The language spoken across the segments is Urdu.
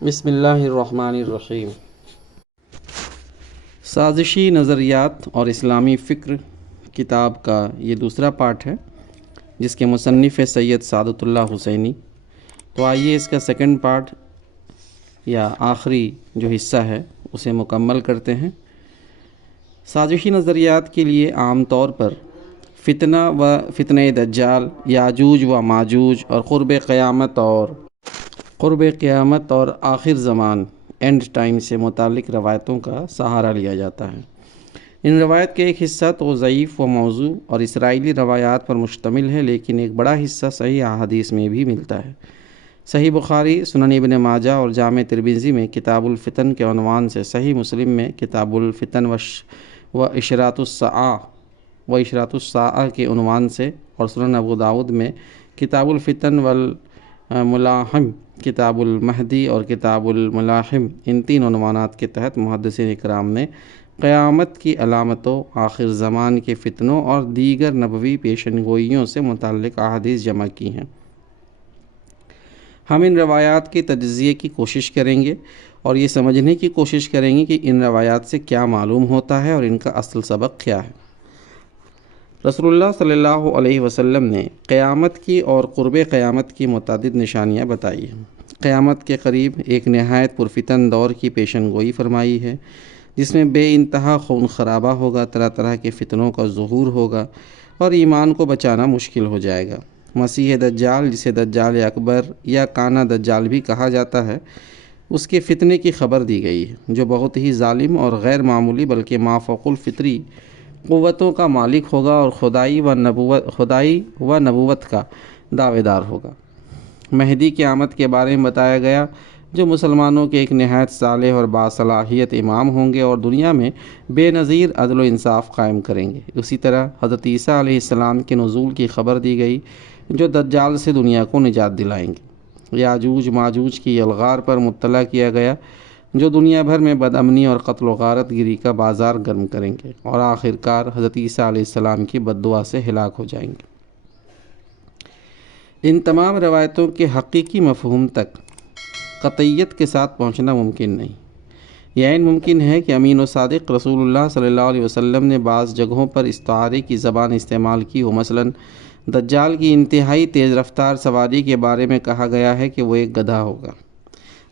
بسم اللہ الرحمن الرحیم۔ سازشی نظریات اور اسلامی فکر کتاب کا یہ دوسرا پارٹ ہے جس کے مصنف ہے سید سعادت اللہ حسینی۔ تو آئیے اس کا سیکنڈ پارٹ یا آخری جو حصہ ہے اسے مکمل کرتے ہیں۔ سازشی نظریات کے لیے عام طور پر فتنہ دجال، یاجوج و ماجوج اور قرب قیامت اور آخر زمان اینڈ ٹائم سے متعلق روایتوں کا سہارا لیا جاتا ہے۔ ان روایت کا ایک حصہ تو ضعیف و موضوع اور اسرائیلی روایات پر مشتمل ہے، لیکن ایک بڑا حصہ صحیح احادیث میں بھی ملتا ہے۔ صحیح بخاری، سنن ابن ماجہ اور جامع ترمذی میں کتاب الفتن کے عنوان سے، صحیح مسلم میں کتاب الفتن و اشراط الساعہ کے عنوان سے، اور سنن ابو داؤد میں کتاب الفتن والملاحم، کتاب المہدی اور کتاب الملاحم، ان تین عنوانات کے تحت محدثین اکرام نے قیامت کی علامتوں، آخر زمان کے فتنوں اور دیگر نبوی پیشن گوئیوں سے متعلق احادیث جمع کی ہیں۔ ہم ان روایات کے تجزیے کی کوشش کریں گے اور یہ سمجھنے کی کوشش کریں گے کہ ان روایات سے کیا معلوم ہوتا ہے اور ان کا اصل سبق کیا ہے۔ رسول اللہ صلی اللہ علیہ وسلم نے قیامت کی اور قرب قیامت کی متعدد نشانیاں بتائی ہیں۔ قیامت کے قریب ایک نہایت پرفتن دور کی پیشن گوئی فرمائی ہے، جس میں بے انتہا خون خرابہ ہوگا، طرح طرح کے فتنوں کا ظہور ہوگا اور ایمان کو بچانا مشکل ہو جائے گا۔ مسیح دجال، جسے دجال اکبر یا کانا دجال بھی کہا جاتا ہے، اس کے فتنے کی خبر دی گئی ہے، جو بہت ہی ظالم اور غیر معمولی بلکہ مافوق الفطری قوتوں کا مالک ہوگا اور خدائی و نبوت کا دعوے دار ہوگا۔ مہدی کی آمد کے بارے میں بتایا گیا، جو مسلمانوں کے ایک نہایت صالح اور باصلاحیت امام ہوں گے اور دنیا میں بے نظیر عدل و انصاف قائم کریں گے۔ اسی طرح حضرت عیسیٰ علیہ السلام کے نزول کی خبر دی گئی، جو دجال سے دنیا کو نجات دلائیں گے۔ یاجوج ماجوج کی یلغار پر مطلع کیا گیا، جو دنیا بھر میں بدامنی اور قتل و غارت گری کا بازار گرم کریں گے اور آخر کار حضرت عیسیٰ علیہ السلام کی بددعا سے ہلاک ہو جائیں گے۔ ان تمام روایتوں کے حقیقی مفہوم تک قطعیت کے ساتھ پہنچنا ممکن نہیں۔ یہ عین ممکن ہے کہ امین و صادق رسول اللہ صلی اللہ علیہ وسلم نے بعض جگہوں پر استعارے کی زبان استعمال کی ہو۔ مثلاً دجال کی انتہائی تیز رفتار سواری کے بارے میں کہا گیا ہے کہ وہ ایک گدھا ہوگا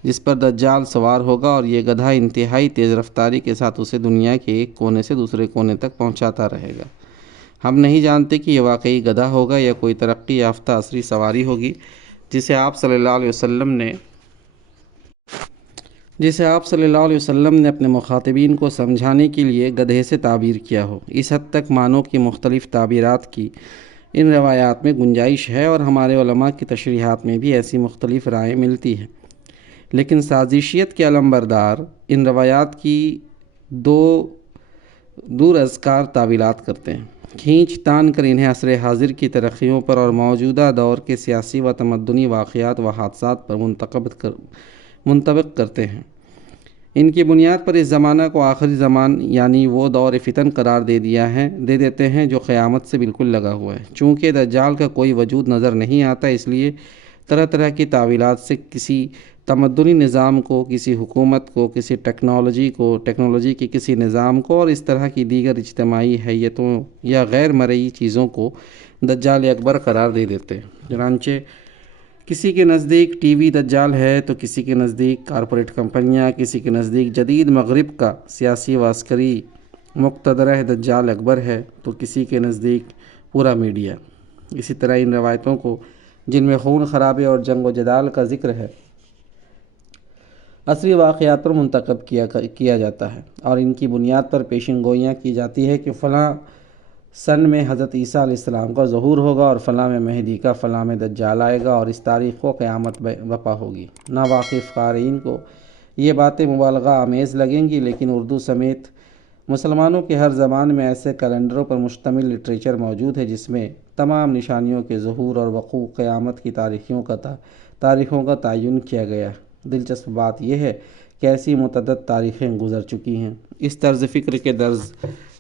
جس پر دجال سوار ہوگا، اور یہ گدھا انتہائی تیز رفتاری کے ساتھ اسے دنیا کے ایک کونے سے دوسرے کونے تک پہنچاتا رہے گا۔ ہم نہیں جانتے کہ یہ واقعی گدھا ہوگا یا کوئی ترقی یافتہ عصری سواری ہوگی جسے آپ صلی اللہ علیہ وسلم نے اپنے مخاطبین کو سمجھانے کے لیے گدھے سے تعبیر کیا ہو۔ اس حد تک معنوں کی مختلف تعبیرات کی ان روایات میں گنجائش ہے، اور ہمارے علماء کی تشریحات میں بھی ایسی مختلف رائیں ملتی ہیں، لیکن سازشیت کے علمبردار ان روایات کی دور از کار تعویلات کرتے ہیں، کھینچ تان کر انہیں عصر حاضر کی ترقیوں پر اور موجودہ دور کے سیاسی و تمدنی واقعات و حادثات پر منطبق کرتے ہیں۔ ان کی بنیاد پر اس زمانہ کو آخری زمان یعنی وہ دور فتن قرار دے دیتے ہیں جو قیامت سے بالکل لگا ہوا ہے۔ چونکہ دجال کا کوئی وجود نظر نہیں آتا، اس لیے طرح طرح کی تعویلات سے کسی تمدنی نظام کو، کسی حکومت کو، کسی ٹیکنالوجی کے کسی نظام کو اور اس طرح کی دیگر اجتماعی حیتوں یا غیر مرئی چیزوں کو دجال اکبر قرار دے دیتے ہیں۔ چنانچہ کسی کے نزدیک ٹی وی دجال ہے، تو کسی کے نزدیک کارپوریٹ کمپنیاں، کسی کے نزدیک جدید مغرب کا سیاسی و عسکری مقتدرہ دجال اکبر ہے، تو کسی کے نزدیک پورا میڈیا۔ اسی طرح ان روایتوں کو، جن میں خون خرابے اور جنگ و جدال کا ذکر ہے، عصری واقعات پر منتخب کیا جاتا ہے، اور ان کی بنیاد پر پیشن گوئیاں کی جاتی ہے کہ فلاں سن میں حضرت عیسیٰ علیہ السلام کا ظہور ہوگا، اور فلاں میں مہدی کا، فلاں میں دجال آئے گا، اور اس تاریخ کو قیامت برپا ہوگی۔ ناواقف قارئین کو یہ باتیں مبالغہ آمیز لگیں گی، لیکن اردو سمیت مسلمانوں کے ہر زبان میں ایسے کیلنڈروں پر مشتمل لٹریچر موجود ہے جس میں تمام نشانیوں کے ظہور اور وقوع، قیامت کی تاریخوں کا تعین کیا گیا ہے۔ دلچسپ بات یہ ہے کہ ایسی متعدد تاریخیں گزر چکی ہیں۔ اس طرز فکر کے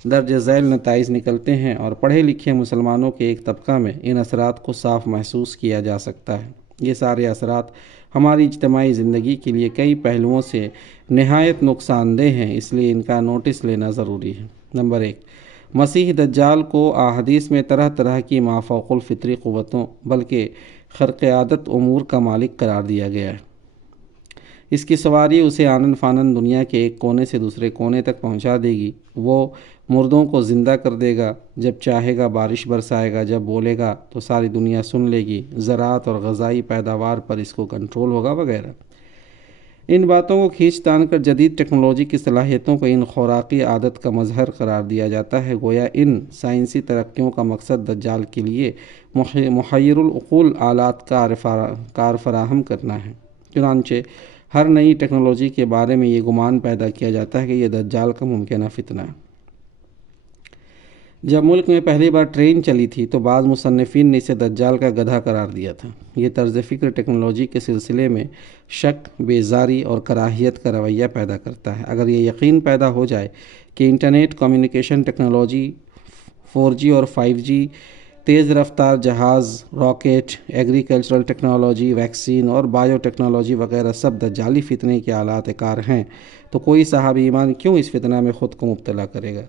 درج ذیل نتائج نکلتے ہیں، اور پڑھے لکھے مسلمانوں کے ایک طبقہ میں ان اثرات کو صاف محسوس کیا جا سکتا ہے۔ یہ سارے اثرات ہماری اجتماعی زندگی کے لیے کئی پہلوؤں سے نہایت نقصان دہ ہیں، اس لیے ان کا نوٹس لینا ضروری ہے۔ نمبر 1، مسیح دجال کو احادیث میں طرح طرح کی مافوق الفطری قوتوں بلکہ خرق عادت امور کا مالک قرار دیا گیا ہے۔ اس کی سواری اسے آنن فانن دنیا کے ایک کونے سے دوسرے کونے تک پہنچا دے گی۔ وہ مردوں کو زندہ کر دے گا، جب چاہے گا بارش برسائے گا، جب بولے گا تو ساری دنیا سن لے گی، زراعت اور غذائی پیداوار پر اس کو کنٹرول ہوگا وغیرہ۔ ان باتوں کو کھینچ تان کر جدید ٹیکنالوجی کی صلاحیتوں کو ان خوراکی عادت کا مظہر قرار دیا جاتا ہے۔ گویا ان سائنسی ترقیوں کا مقصد دجال کے لیے محیر العقول آلات کار فراہم کرنا ہے۔ چنانچہ ہر نئی ٹیکنالوجی کے بارے میں یہ گمان پیدا کیا جاتا ہے کہ یہ دجال کا ممکنہ فتنہ ہے۔ جب ملک میں پہلی بار ٹرین چلی تھی تو بعض مصنفین نے اسے دجال کا گدھا قرار دیا تھا۔ یہ طرز فکر ٹیکنالوجی کے سلسلے میں شک، بیزاری اور کراہیت کا رویہ پیدا کرتا ہے۔ اگر یہ یقین پیدا ہو جائے کہ انٹرنیٹ کمیونیکیشن ٹیکنالوجی، 4G اور 5G، تیز رفتار جہاز، راکٹ، ایگریکلچرل ٹیکنالوجی، ویکسین اور بایو ٹیکنالوجی وغیرہ سب دجالی فتنے کے آلات کار ہیں، تو کوئی صاحب ایمان کیوں اس فتنہ میں خود کو مبتلا کرے گا؟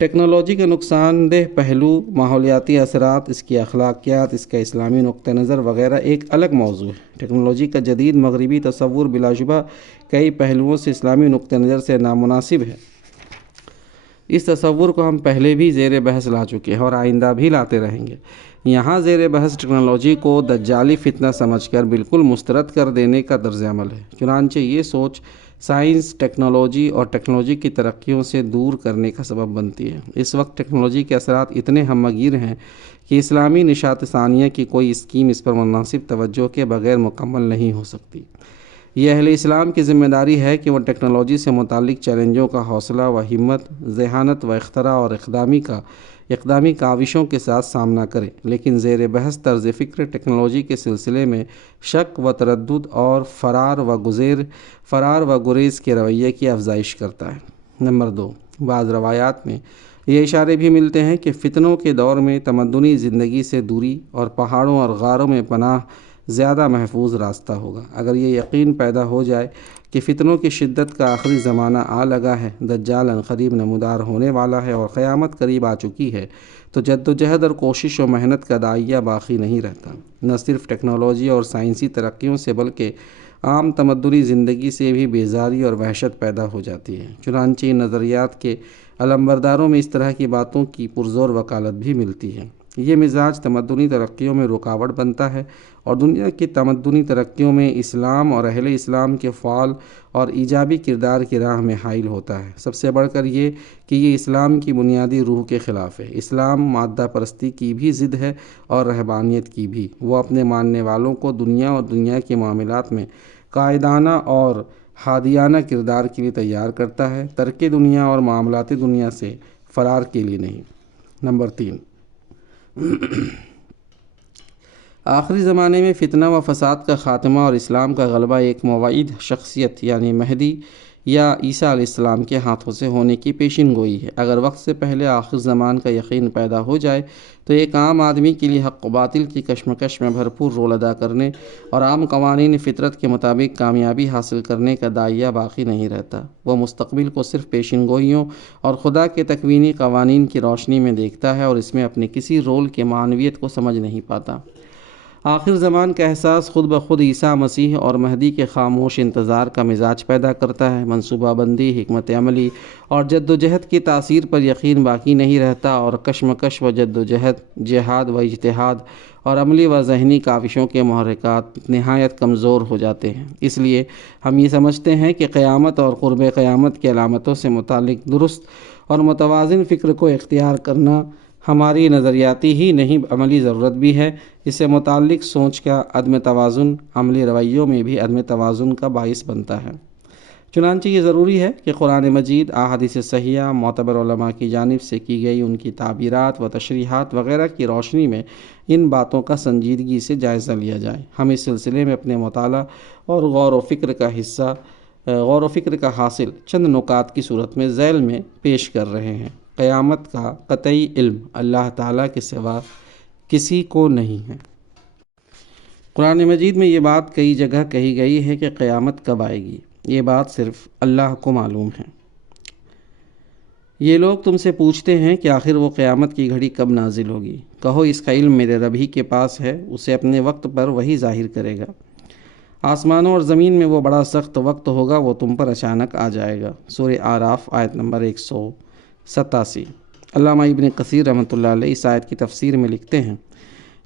ٹیکنالوجی کے نقصان دہ پہلو، ماحولیاتی اثرات، اس کی اخلاقیات، اس کا اسلامی نقطہ نظر وغیرہ ایک الگ موضوع ہے۔ ٹیکنالوجی کا جدید مغربی تصور بلا شبہ کئی پہلوؤں سے اسلامی نقطہ نظر سے نامناسب ہے۔ اس تصور کو ہم پہلے بھی زیر بحث لا چکے ہیں اور آئندہ بھی لاتے رہیں گے۔ یہاں زیر بحث ٹیکنالوجی کو دجالی فتنہ سمجھ کر بالکل مسترد کر دینے کا طرز عمل ہے۔ چنانچہ یہ سوچ سائنس، ٹیکنالوجی اور ٹیکنالوجی کی ترقیوں سے دور کرنے کا سبب بنتی ہے۔ اس وقت ٹیکنالوجی کے اثرات اتنے ہم گیر ہیں کہ اسلامی نشاط ثانیہ کی کوئی اسکیم اس پر مناسب توجہ کے بغیر مکمل نہیں ہو سکتی۔ یہ اہل اسلام کی ذمہ داری ہے کہ وہ ٹیکنالوجی سے متعلق چیلنجوں کا حوصلہ و ہمت، ذہانت و اختراع اور اقدامی کاوشوں کے ساتھ سامنا کرے، لیکن زیر بحث طرز فکر ٹیکنالوجی کے سلسلے میں شک و تردد اور فرار و گریز کے رویے کی افزائش کرتا ہے۔ نمبر 2، بعض روایات میں یہ اشارے بھی ملتے ہیں کہ فتنوں کے دور میں تمدنی زندگی سے دوری اور پہاڑوں اور غاروں میں پناہ زیادہ محفوظ راستہ ہوگا۔ اگر یہ یقین پیدا ہو جائے کہ فتنوں کی شدت کا آخری زمانہ آ لگا ہے، دجال عنقریب نمودار ہونے والا ہے اور قیامت قریب آ چکی ہے، تو جد و جہد اور کوشش و محنت کا داعیہ باقی نہیں رہتا۔ نہ صرف ٹیکنالوجی اور سائنسی ترقیوں سے بلکہ عام تمدنی زندگی سے بھی بیزاری اور وحشت پیدا ہو جاتی ہے۔ چنانچہ ان نظریات کے علمبرداروں میں اس طرح کی باتوں کی پرزور وکالت بھی ملتی ہے۔ یہ مزاج تمدنی ترقیوں میں رکاوٹ بنتا ہے اور دنیا کی تمدنی ترقیوں میں اسلام اور اہل اسلام کے فعال اور ایجابی کردار کی راہ میں حائل ہوتا ہے۔ سب سے بڑھ کر یہ کہ یہ اسلام کی بنیادی روح کے خلاف ہے۔ اسلام مادہ پرستی کی بھی ضد ہے اور رہبانیت کی بھی۔ وہ اپنے ماننے والوں کو دنیا اور دنیا کے معاملات میں قائدانہ اور ہادیانہ کردار کے لیے تیار کرتا ہے، ترک دنیا اور معاملات دنیا سے فرار کے لیے نہیں۔ نمبر 3، آخری زمانے میں فتنہ و فساد کا خاتمہ اور اسلام کا غلبہ ایک موعود شخصیت یعنی مہدی یا عیسیٰ علیہ السلام کے ہاتھوں سے ہونے کی پیشین گوئی ہے۔ اگر وقت سے پہلے آخر زمان کا یقین پیدا ہو جائے تو ایک عام آدمی کے لیے حق و باطل کی کشمکش میں بھرپور رول ادا کرنے اور عام قوانین فطرت کے مطابق کامیابی حاصل کرنے کا داعیہ باقی نہیں رہتا۔ وہ مستقبل کو صرف پیشین گوئیوں اور خدا کے تکوینی قوانین کی روشنی میں دیکھتا ہے اور اس میں اپنے کسی رول کے معنویت کو سمجھ نہیں پاتا۔ آخر زمان کا احساس خود بخود عیسیٰ مسیح اور مہدی کے خاموش انتظار کا مزاج پیدا کرتا ہے۔ منصوبہ بندی، حکمت عملی اور جد و جہد کی تاثیر پر یقین باقی نہیں رہتا اور کشمکش و جد و جہد، جہاد و اجتہاد اور عملی و ذہنی کاوشوں کے محرکات نہایت کمزور ہو جاتے ہیں۔ اس لیے ہم یہ سمجھتے ہیں کہ قیامت اور قرب قیامت کی علامتوں سے متعلق درست اور متوازن فکر کو اختیار کرنا ہماری نظریاتی ہی نہیں عملی ضرورت بھی ہے۔ اس سے متعلق سوچ کا عدم توازن عملی رویوں میں بھی عدم توازن کا باعث بنتا ہے۔ چنانچہ یہ ضروری ہے کہ قرآن مجید، احادیث صحیحہ، معتبر علماء کی جانب سے کی گئی ان کی تعبیرات و تشریحات وغیرہ کی روشنی میں ان باتوں کا سنجیدگی سے جائزہ لیا جائے۔ ہم اس سلسلے میں اپنے مطالعہ اور غور و فکر کا حاصل چند نکات کی صورت میں ذیل میں پیش کر رہے ہیں۔ قیامت کا قطعی علم اللہ تعالیٰ کے سوا کسی کو نہیں ہے۔ قرآن مجید میں یہ بات کئی جگہ کہی گئی ہے کہ قیامت کب آئے گی، یہ بات صرف اللہ کو معلوم ہے۔ یہ لوگ تم سے پوچھتے ہیں کہ آخر وہ قیامت کی گھڑی کب نازل ہوگی، کہو اس کا علم میرے رب ہی کے پاس ہے، اسے اپنے وقت پر وہی ظاہر کرے گا۔ آسمانوں اور زمین میں وہ بڑا سخت وقت ہوگا، وہ تم پر اچانک آ جائے گا۔ سورہ اعراف آیت نمبر 187۔ علامہ ابن کثیر رحمۃ اللہ علیہ اس آیت کی تفسیر میں لکھتے ہیں،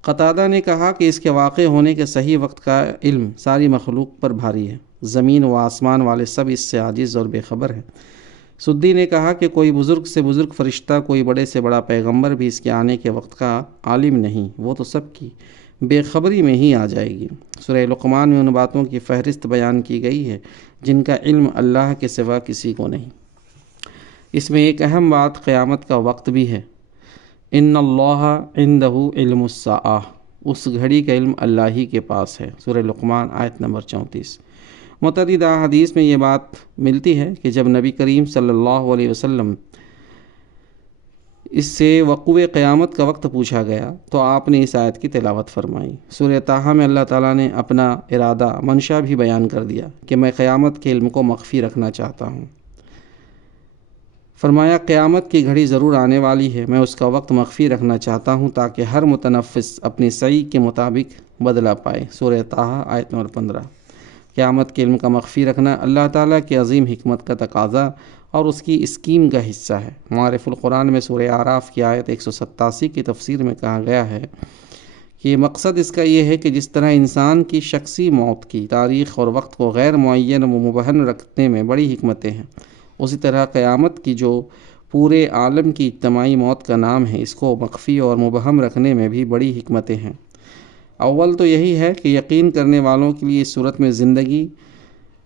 قتادہ نے کہا کہ اس کے واقع ہونے کے صحیح وقت کا علم ساری مخلوق پر بھاری ہے، زمین و آسمان والے سب اس سے عاجز اور بے خبر ہیں۔ سدی نے کہا کہ کوئی بزرگ سے بزرگ فرشتہ، کوئی بڑے سے بڑا پیغمبر بھی اس کے آنے کے وقت کا عالم نہیں، وہ تو سب کی بے خبری میں ہی آ جائے گی۔ سورہ لقمان میں ان باتوں کی فہرست بیان کی گئی ہے جن کا علم اللہ کے سوا کسی کو نہیں۔ اس میں ایک اہم بات قیامت کا وقت بھی ہے۔ ان اللہ عندہ علم الساعہ، اس گھڑی کا علم اللہ ہی کے پاس ہے۔ سورہ لقمان آیت نمبر 34۔ متعدد احادیث میں یہ بات ملتی ہے کہ جب نبی کریم صلی اللہ علیہ وسلم اس سے وقوع قیامت کا وقت پوچھا گیا تو آپ نے اس آیت کی تلاوت فرمائی۔ سورہ طٰہٰ میں اللہ تعالیٰ نے اپنا ارادہ منشا بھی بیان کر دیا کہ میں قیامت کے علم کو مخفی رکھنا چاہتا ہوں۔ فرمایا قیامت کی گھڑی ضرور آنے والی ہے، میں اس کا وقت مخفی رکھنا چاہتا ہوں تاکہ ہر متنفس اپنی سعی کے مطابق بدلہ پائے۔ سورہ طٰہٰ آیت نمبر 15۔ قیامت کے علم کا مخفی رکھنا اللہ تعالیٰ کی عظیم حکمت کا تقاضا اور اس کی اسکیم کا حصہ ہے۔ معارف القرآن میں سورہ اعراف کی آیت 187 کی تفسیر میں کہا گیا ہے کہ مقصد اس کا یہ ہے کہ جس طرح انسان کی شخصی موت کی تاریخ اور وقت کو غیر معین و مبہم رکھنے میں بڑی حکمتیں ہیں، اسی طرح قیامت کی جو پورے عالم کی اجتماعی موت کا نام ہے، اس کو مخفی اور مبہم رکھنے میں بھی بڑی حکمتیں ہیں۔ اول تو یہی ہے کہ یقین کرنے والوں کے لیے اس صورت میں زندگی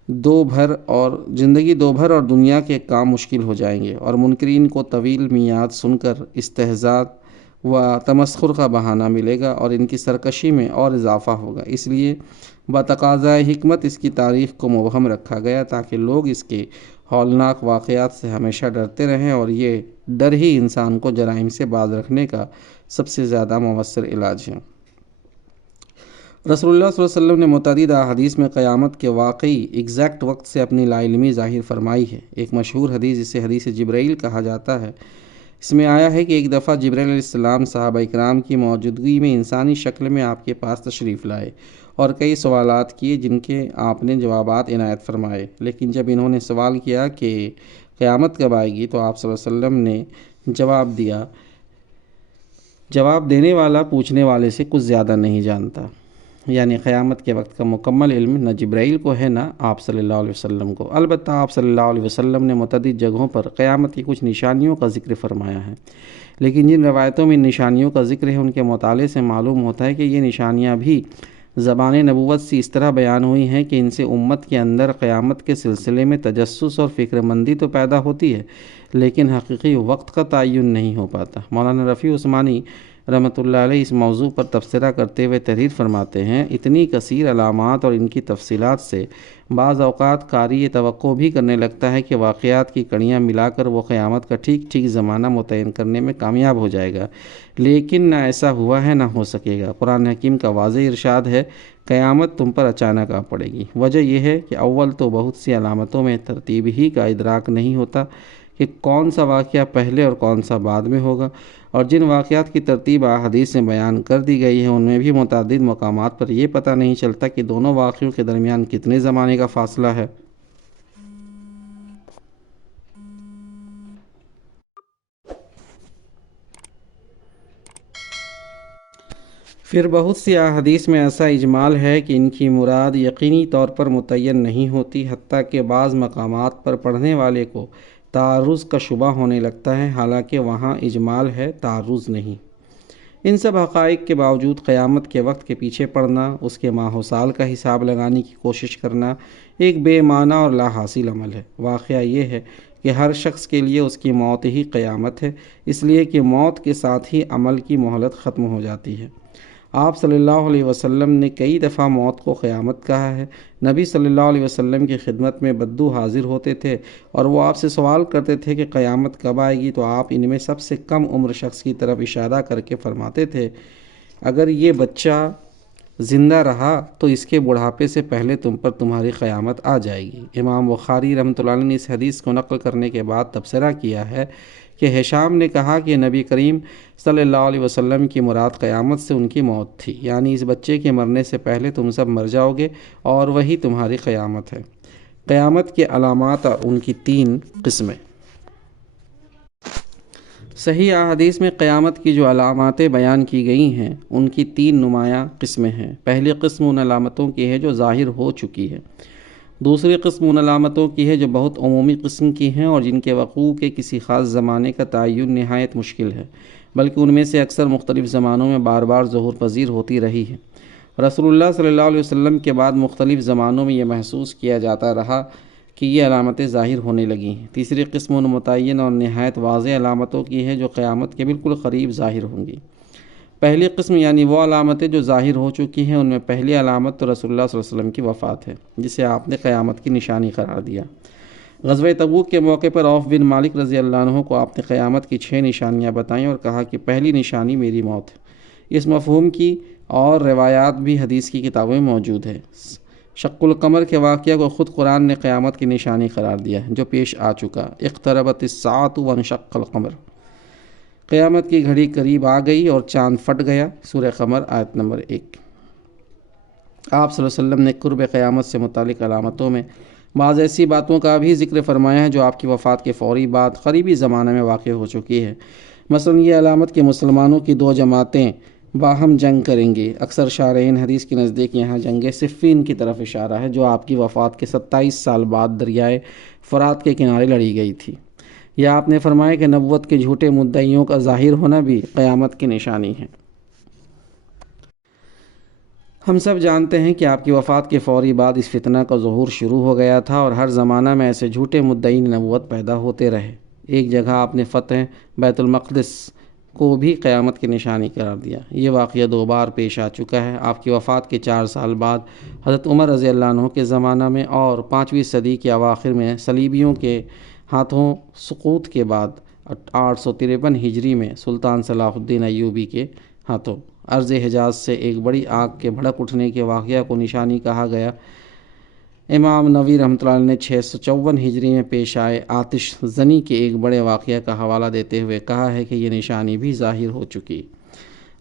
دو بھر اور دنیا کے کام مشکل ہو جائیں گے، اور منکرین کو طویل میعاد سن کر استہزاء و تمسخر کا بہانہ ملے گا اور ان کی سرکشی میں اور اضافہ ہوگا۔ اس لیے بتقاضۂ حکمت اس کی تاریخ کو مبہم رکھا گیا تاکہ لوگ اس کے ہولناک واقعات سے ہمیشہ ڈرتے رہیں، اور یہ ڈر ہی انسان کو جرائم سے باز رکھنے کا سب سے زیادہ مؤثر علاج ہے۔ رسول اللہ صلی اللہ علیہ وسلم نے متعدد احادیث میں قیامت کے واقعی ایگزیکٹ وقت سے اپنی لا علمی ظاہر فرمائی ہے۔ ایک مشہور حدیث جسے حدیث جبرائیل کہا جاتا ہے، اس میں آیا ہے کہ ایک دفعہ جبرائیل علیہ السلام صحابہ اکرام کی موجودگی میں انسانی شکل میں آپ کے پاس تشریف لائے اور کئی سوالات کیے جن کے آپ نے جوابات عنایت فرمائے، لیکن جب انہوں نے سوال کیا کہ قیامت کب آئے گی تو آپ صلی اللہ علیہ وسلم نے جواب دیا، جواب دینے والا پوچھنے والے سے کچھ زیادہ نہیں جانتا، یعنی قیامت کے وقت کا مکمل علم نہ جبرائیل کو ہے نہ آپ صلی اللہ علیہ وسلم کو۔ البتہ آپ صلی اللہ علیہ وسلم نے متعدد جگہوں پر قیامت کی کچھ نشانیوں کا ذکر فرمایا ہے، لیکن جن روایتوں میں ان نشانیوں کا ذکر ہے ان کے مطالعے سے معلوم ہوتا ہے کہ یہ نشانیاں بھی زبان نبوت سے اس طرح بیان ہوئی ہیں کہ ان سے امت کے اندر قیامت کے سلسلے میں تجسس اور فکر مندی تو پیدا ہوتی ہے، لیکن حقیقی وقت کا تعین نہیں ہو پاتا۔ مولانا رفیع عثمانی رحمۃ اللہ علیہ اس موضوع پر تبصرہ کرتے ہوئے تحریر فرماتے ہیں، اتنی کثیر علامات اور ان کی تفصیلات سے بعض اوقات قاری توقع بھی کرنے لگتا ہے کہ واقعات کی کڑیاں ملا کر وہ قیامت کا ٹھیک زمانہ متعین کرنے میں کامیاب ہو جائے گا، لیکن نہ ایسا ہوا ہے نہ ہو سکے گا۔ قرآن حکیم کا واضح ارشاد ہے، قیامت تم پر اچانک آ پڑے گی۔ وجہ یہ ہے کہ اول تو بہت سی علامتوں میں ترتیب ہی کا ادراک نہیں ہوتا کہ کون سا واقعہ پہلے اور کون سا بعد میں ہوگا، اور جن واقعات کی ترتیب احادیث میں بیان کر دی گئی ہے ان میں بھی متعدد مقامات پر یہ پتہ نہیں چلتا کہ دونوں واقعوں کے درمیان کتنے زمانے کا فاصلہ ہے۔ پھر بہت سی احادیث میں ایسا اجمال ہے کہ ان کی مراد یقینی طور پر متعین نہیں ہوتی، حتیٰ کہ بعض مقامات پر پڑھنے والے کو تعارض کا شبہ ہونے لگتا ہے، حالانکہ وہاں اجمال ہے، تعارض نہیں۔ ان سب حقائق کے باوجود قیامت کے وقت کے پیچھے پڑنا، اس کے ماہ و سال کا حساب لگانے کی کوشش کرنا ایک بے معنی اور لا حاصل عمل ہے۔ واقعہ یہ ہے کہ ہر شخص کے لیے اس کی موت ہی قیامت ہے، اس لیے کہ موت کے ساتھ ہی عمل کی مہلت ختم ہو جاتی ہے۔ آپ صلی اللہ علیہ وسلم نے کئی دفعہ موت کو قیامت کہا ہے۔ نبی صلی اللہ علیہ وسلم کی خدمت میں بدو حاضر ہوتے تھے اور وہ آپ سے سوال کرتے تھے کہ قیامت کب آئے گی، تو آپ ان میں سب سے کم عمر شخص کی طرف اشارہ کر کے فرماتے تھے، اگر یہ بچہ زندہ رہا تو اس کے بڑھاپے سے پہلے تم پر تمہاری قیامت آ جائے گی۔ امام بخاری رحمۃ اللہ علیہ نے اس حدیث کو نقل کرنے کے بعد تبصرہ کیا ہے کہ ہشام نے کہا کہ نبی کریم صلی اللہ علیہ وسلم کی مراد قیامت سے ان کی موت تھی، یعنی اس بچے کے مرنے سے پہلے تم سب مر جاؤ گے اور وہی تمہاری قیامت ہے۔ قیامت کے علامات اور ان کی 3 قسمیں۔ صحیح احادیث میں قیامت کی جو علامات بیان کی گئی ہیں ان کی 3 نمایاں قسمیں ہیں۔ پہلی قسم ان علامتوں کی ہے جو ظاہر ہو چکی ہے۔ دوسری قسم ان علامتوں کی ہے جو بہت عمومی قسم کی ہیں اور جن کے وقوع کے کسی خاص زمانے کا تعین نہایت مشکل ہے، بلکہ ان میں سے اکثر مختلف زمانوں میں بار بار ظہور پذیر ہوتی رہی ہے۔ رسول اللہ صلی اللہ علیہ وسلم کے بعد مختلف زمانوں میں یہ محسوس کیا جاتا رہا کہ یہ علامتیں ظاہر ہونے لگی ہیں۔ تیسری قسم ان متعین اور نہایت واضح علامتوں کی ہے جو قیامت کے بالکل قریب ظاہر ہوں گی۔ پہلی قسم یعنی وہ علامتیں جو ظاہر ہو چکی ہیں، ان میں پہلی علامت تو رسول اللہ صلی اللہ علیہ وسلم کی وفات ہے، جسے آپ نے قیامت کی نشانی قرار دیا۔ غزوہ تبوک کے موقع پر عوف بن مالک رضی اللہ عنہ کو آپ نے قیامت کی 6 نشانیاں بتائیں اور کہا کہ پہلی نشانی میری موت ہے۔ اس مفہوم کی اور روایات بھی حدیث کی کتابوں میں موجود ہے۔ شق القمر کے واقعہ کو خود قرآن نے قیامت کی نشانی قرار دیا ہے جو پیش آ چکا۔ اقتربت الساعۃ وانشق القمر، قیامت کی گھڑی قریب آ گئی اور چاند پھٹ گیا۔ سورہ قمر آیت نمبر 1۔ آپ صلی اللہ علیہ وسلم نے قرب قیامت سے متعلق علامتوں میں بعض ایسی باتوں کا بھی ذکر فرمایا ہے جو آپ کی وفات کے فوری بعد قریبی زمانے میں واقع ہو چکی ہے۔ مثلا یہ علامت کہ مسلمانوں کی 2 جماعتیں باہم جنگ کریں گے۔ اکثر شارحین حدیث کے نزدیک یہاں جنگ صفین کی طرف اشارہ ہے جو آپ کی وفات کے 27 سال بعد دریائے فرات کے کنارے لڑی گئی تھی۔ یا آپ نے فرمایا کہ نبوت کے جھوٹے مدعیوں کا ظاہر ہونا بھی قیامت کی نشانی ہے۔ ہم سب جانتے ہیں کہ آپ کی وفات کے فوری بعد اس فتنہ کا ظہور شروع ہو گیا تھا اور ہر زمانہ میں ایسے جھوٹے مدعین نبوت پیدا ہوتے رہے۔ ایک جگہ آپ نے فتح بیت المقدس کو بھی قیامت کی نشانی قرار دیا۔ یہ واقعہ 2 بار پیش آ چکا ہے، آپ کی وفات کے 4 سال بعد حضرت عمر رضی اللہ عنہ کے زمانہ میں اور 5ویں صدی کے اواخر میں صلیبیوں کے ہاتھوں سقوط کے بعد 853 ہجری میں سلطان صلاح الدین ایوبی کے ہاتھوں ارض حجاز سے ایک بڑی آگ کے بھڑک اٹھنے کے واقعہ کو نشانی کہا گیا۔ امام نووی رحمۃ اللہ علیہ نے 654 ہجری میں پیش آئے آتش زنی کے ایک بڑے واقعہ کا حوالہ دیتے ہوئے کہا ہے کہ یہ نشانی بھی ظاہر ہو چکی۔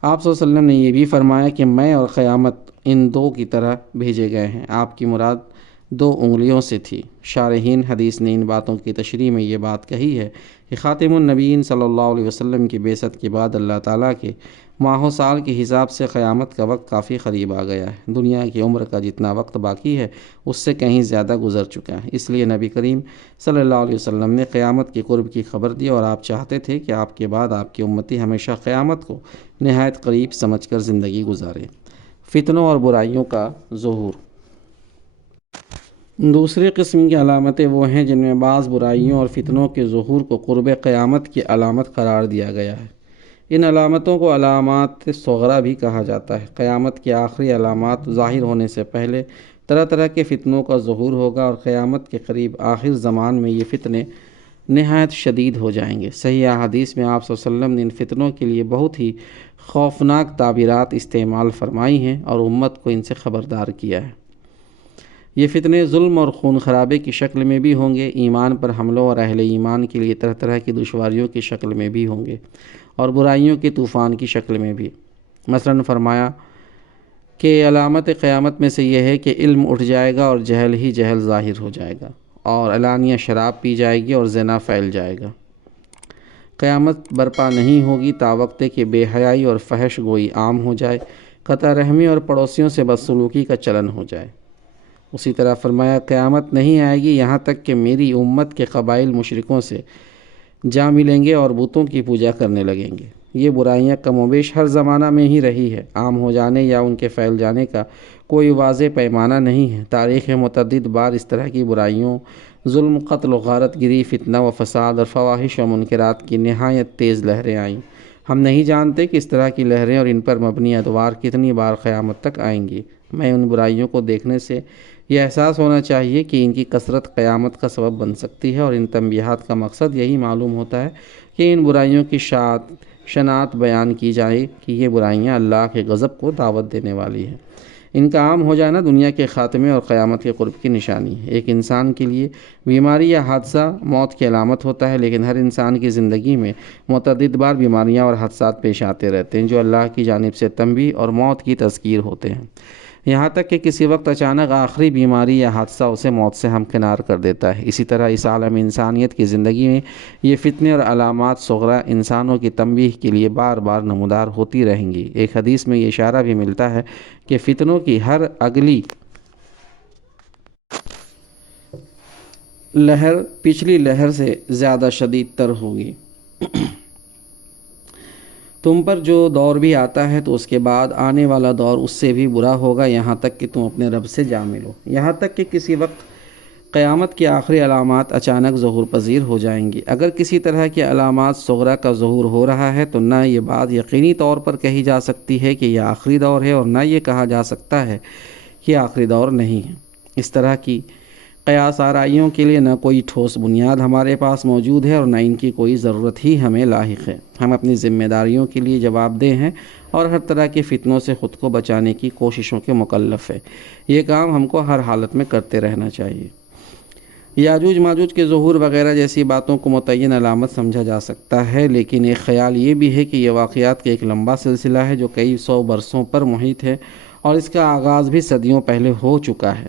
آپ صلی اللہ علیہ وسلم نے یہ بھی فرمایا کہ میں اور قیامت ان 2 کی طرح بھیجے گئے ہیں۔ آپ کی مراد 2 انگلیوں سے تھی۔ شارحین حدیث نے ان باتوں کی تشریح میں یہ بات کہی ہے کہ خاتم النبیین صلی اللہ علیہ وسلم کی بعثت کے بعد اللہ تعالیٰ کے ماہ و سال کے حساب سے قیامت کا وقت کافی قریب آ گیا ہے۔ دنیا کی عمر کا جتنا وقت باقی ہے اس سے کہیں زیادہ گزر چکا ہے۔ اس لیے نبی کریم صلی اللہ علیہ وسلم نے قیامت کے قرب کی خبر دی اور آپ چاہتے تھے کہ آپ کے بعد آپ کی امتی ہمیشہ قیامت کو نہایت قریب سمجھ کر زندگی گزارے۔ فتنوں اور برائیوں کا ظہور۔ دوسری قسم کی علامتیں وہ ہیں جن میں بعض برائیوں اور فتنوں کے ظہور کو قرب قیامت کی علامت قرار دیا گیا ہے۔ ان علامتوں کو علامات صغرا بھی کہا جاتا ہے۔ قیامت کی آخری علامات ظاہر ہونے سے پہلے طرح طرح کے فتنوں کا ظہور ہوگا اور قیامت کے قریب آخر زمان میں یہ فتنے نہایت شدید ہو جائیں گے۔ صحیح احادیث میں آپ صلی اللہ علیہ وسلم نے ان فتنوں کے لیے بہت ہی خوفناک تعبیرات استعمال فرمائی ہیں اور امت کو ان سے خبردار کیا ہے۔ یہ فتنے ظلم اور خون خرابے کی شکل میں بھی ہوں گے، ایمان پر حملوں اور اہل ایمان کے لیے طرح طرح کی دشواریوں کی شکل میں بھی ہوں گے اور برائیوں کے طوفان کی شکل میں بھی۔ مثلا فرمایا کہ علامت قیامت میں سے یہ ہے کہ علم اٹھ جائے گا اور جہل ہی جہل ظاہر ہو جائے گا اور علانیہ شراب پی جائے گی اور زنا پھیل جائے گا۔ قیامت برپا نہیں ہوگی تاوقت کہ بے حیائی اور فحش گوئی عام ہو جائے، قطع رحمی اور پڑوسیوں سے بدسلوکی کا چلن ہو جائے۔ اسی طرح فرمایا قیامت نہیں آئے گی یہاں تک کہ میری امت کے قبائل مشرکوں سے جا ملیں گے اور بتوں کی پوجا کرنے لگیں گے۔ یہ برائیاں کم و بیش ہر زمانہ میں ہی رہی ہے، عام ہو جانے یا ان کے پھیل جانے کا کوئی واضح پیمانہ نہیں ہے۔ تاریخ میں متعدد بار اس طرح کی برائیوں، ظلم، قتل و غارت گری، فتنہ و فساد اور فواحش و منکرات کی نہایت تیز لہریں آئیں۔ ہم نہیں جانتے کہ اس طرح کی لہریں اور ان پر مبنی ادوار کتنی بار قیامت تک آئیں گی۔ میں ان برائیوں کو دیکھنے سے یہ احساس ہونا چاہیے کہ ان کی کثرت قیامت کا سبب بن سکتی ہے اور ان تنبیہات کا مقصد یہی معلوم ہوتا ہے کہ ان برائیوں کی شاعت شناعت بیان کی جائے کہ یہ برائیاں اللہ کے غضب کو دعوت دینے والی ہیں۔ ان کا عام ہو جانا دنیا کے خاتمے اور قیامت کے قرب کی نشانی ہے۔ ایک انسان کے لیے بیماری یا حادثہ موت کی علامت ہوتا ہے، لیکن ہر انسان کی زندگی میں متعدد بار بیماریاں اور حادثات پیش آتے رہتے ہیں جو اللہ کی جانب سے تنبیہ اور موت کی تذکیر ہوتے ہیں، یہاں تک کہ کسی وقت اچانک آخری بیماری یا حادثہ اسے موت سے ہمکنار کر دیتا ہے۔ اسی طرح اس عالم انسانیت کی زندگی میں یہ فتنے اور علامات صغرا انسانوں کی تنبیہ کے لیے بار بار نمودار ہوتی رہیں گی۔ ایک حدیث میں یہ اشارہ بھی ملتا ہے کہ فتنوں کی ہر اگلی لہر پچھلی لہر سے زیادہ شدید تر ہوگی۔ تم پر جو دور بھی آتا ہے تو اس کے بعد آنے والا دور اس سے بھی برا ہوگا، یہاں تک کہ تم اپنے رب سے جا ملو۔ یہاں تک کہ کسی وقت قیامت کی آخری علامات اچانک ظہور پذیر ہو جائیں گی۔ اگر کسی طرح کی علامات صغرا کا ظہور ہو رہا ہے تو نہ یہ بات یقینی طور پر کہی جا سکتی ہے کہ یہ آخری دور ہے، اور نہ یہ کہا جا سکتا ہے کہ آخری دور نہیں ہے۔ اس طرح کی قیاس آرائیوں کے لیے نہ کوئی ٹھوس بنیاد ہمارے پاس موجود ہے اور نہ ان کی کوئی ضرورت ہی ہمیں لاحق ہے۔ ہم اپنی ذمہ داریوں کے لیے جواب دہ ہیں اور ہر طرح کے فتنوں سے خود کو بچانے کی کوششوں کے مکلف ہیں۔ یہ کام ہم کو ہر حالت میں کرتے رہنا چاہیے۔ یاجوج ماجوج کے ظہور وغیرہ جیسی باتوں کو متعین علامت سمجھا جا سکتا ہے، لیکن ایک خیال یہ بھی ہے کہ یہ واقعات کا ایک لمبا سلسلہ ہے جو کئی سو برسوں پر محیط ہے، اور اس کا آغاز بھی صدیوں پہلے ہو چکا ہے۔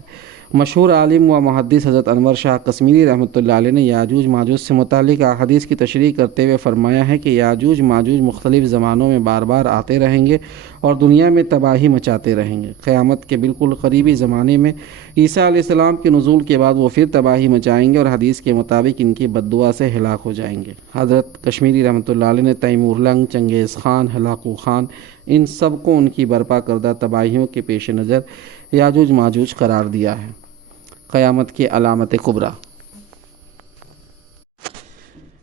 مشہور عالم و محدث حضرت انور شاہ کشمیری رحمۃ اللہ علیہ نے یاجوج ماجوج سے متعلق احادیث کی تشریح کرتے ہوئے فرمایا ہے کہ یاجوج ماجوج مختلف زمانوں میں بار بار آتے رہیں گے اور دنیا میں تباہی مچاتے رہیں گے۔ قیامت کے بالکل قریبی زمانے میں عیسیٰ علیہ السلام کے نزول کے بعد وہ پھر تباہی مچائیں گے اور حدیث کے مطابق ان کی بد دعا سے ہلاک ہو جائیں گے۔ حضرت کشمیری رحمۃ اللہ علیہ نے تیمور لنگ، چنگیز خان، ہلاکو خان، ان سب کو ان کی برپا کردہ تباہیوں کے پیش نظر یاجوج ماجوج قرار دیا ہے۔ قیامت کی علامت کبریٰ۔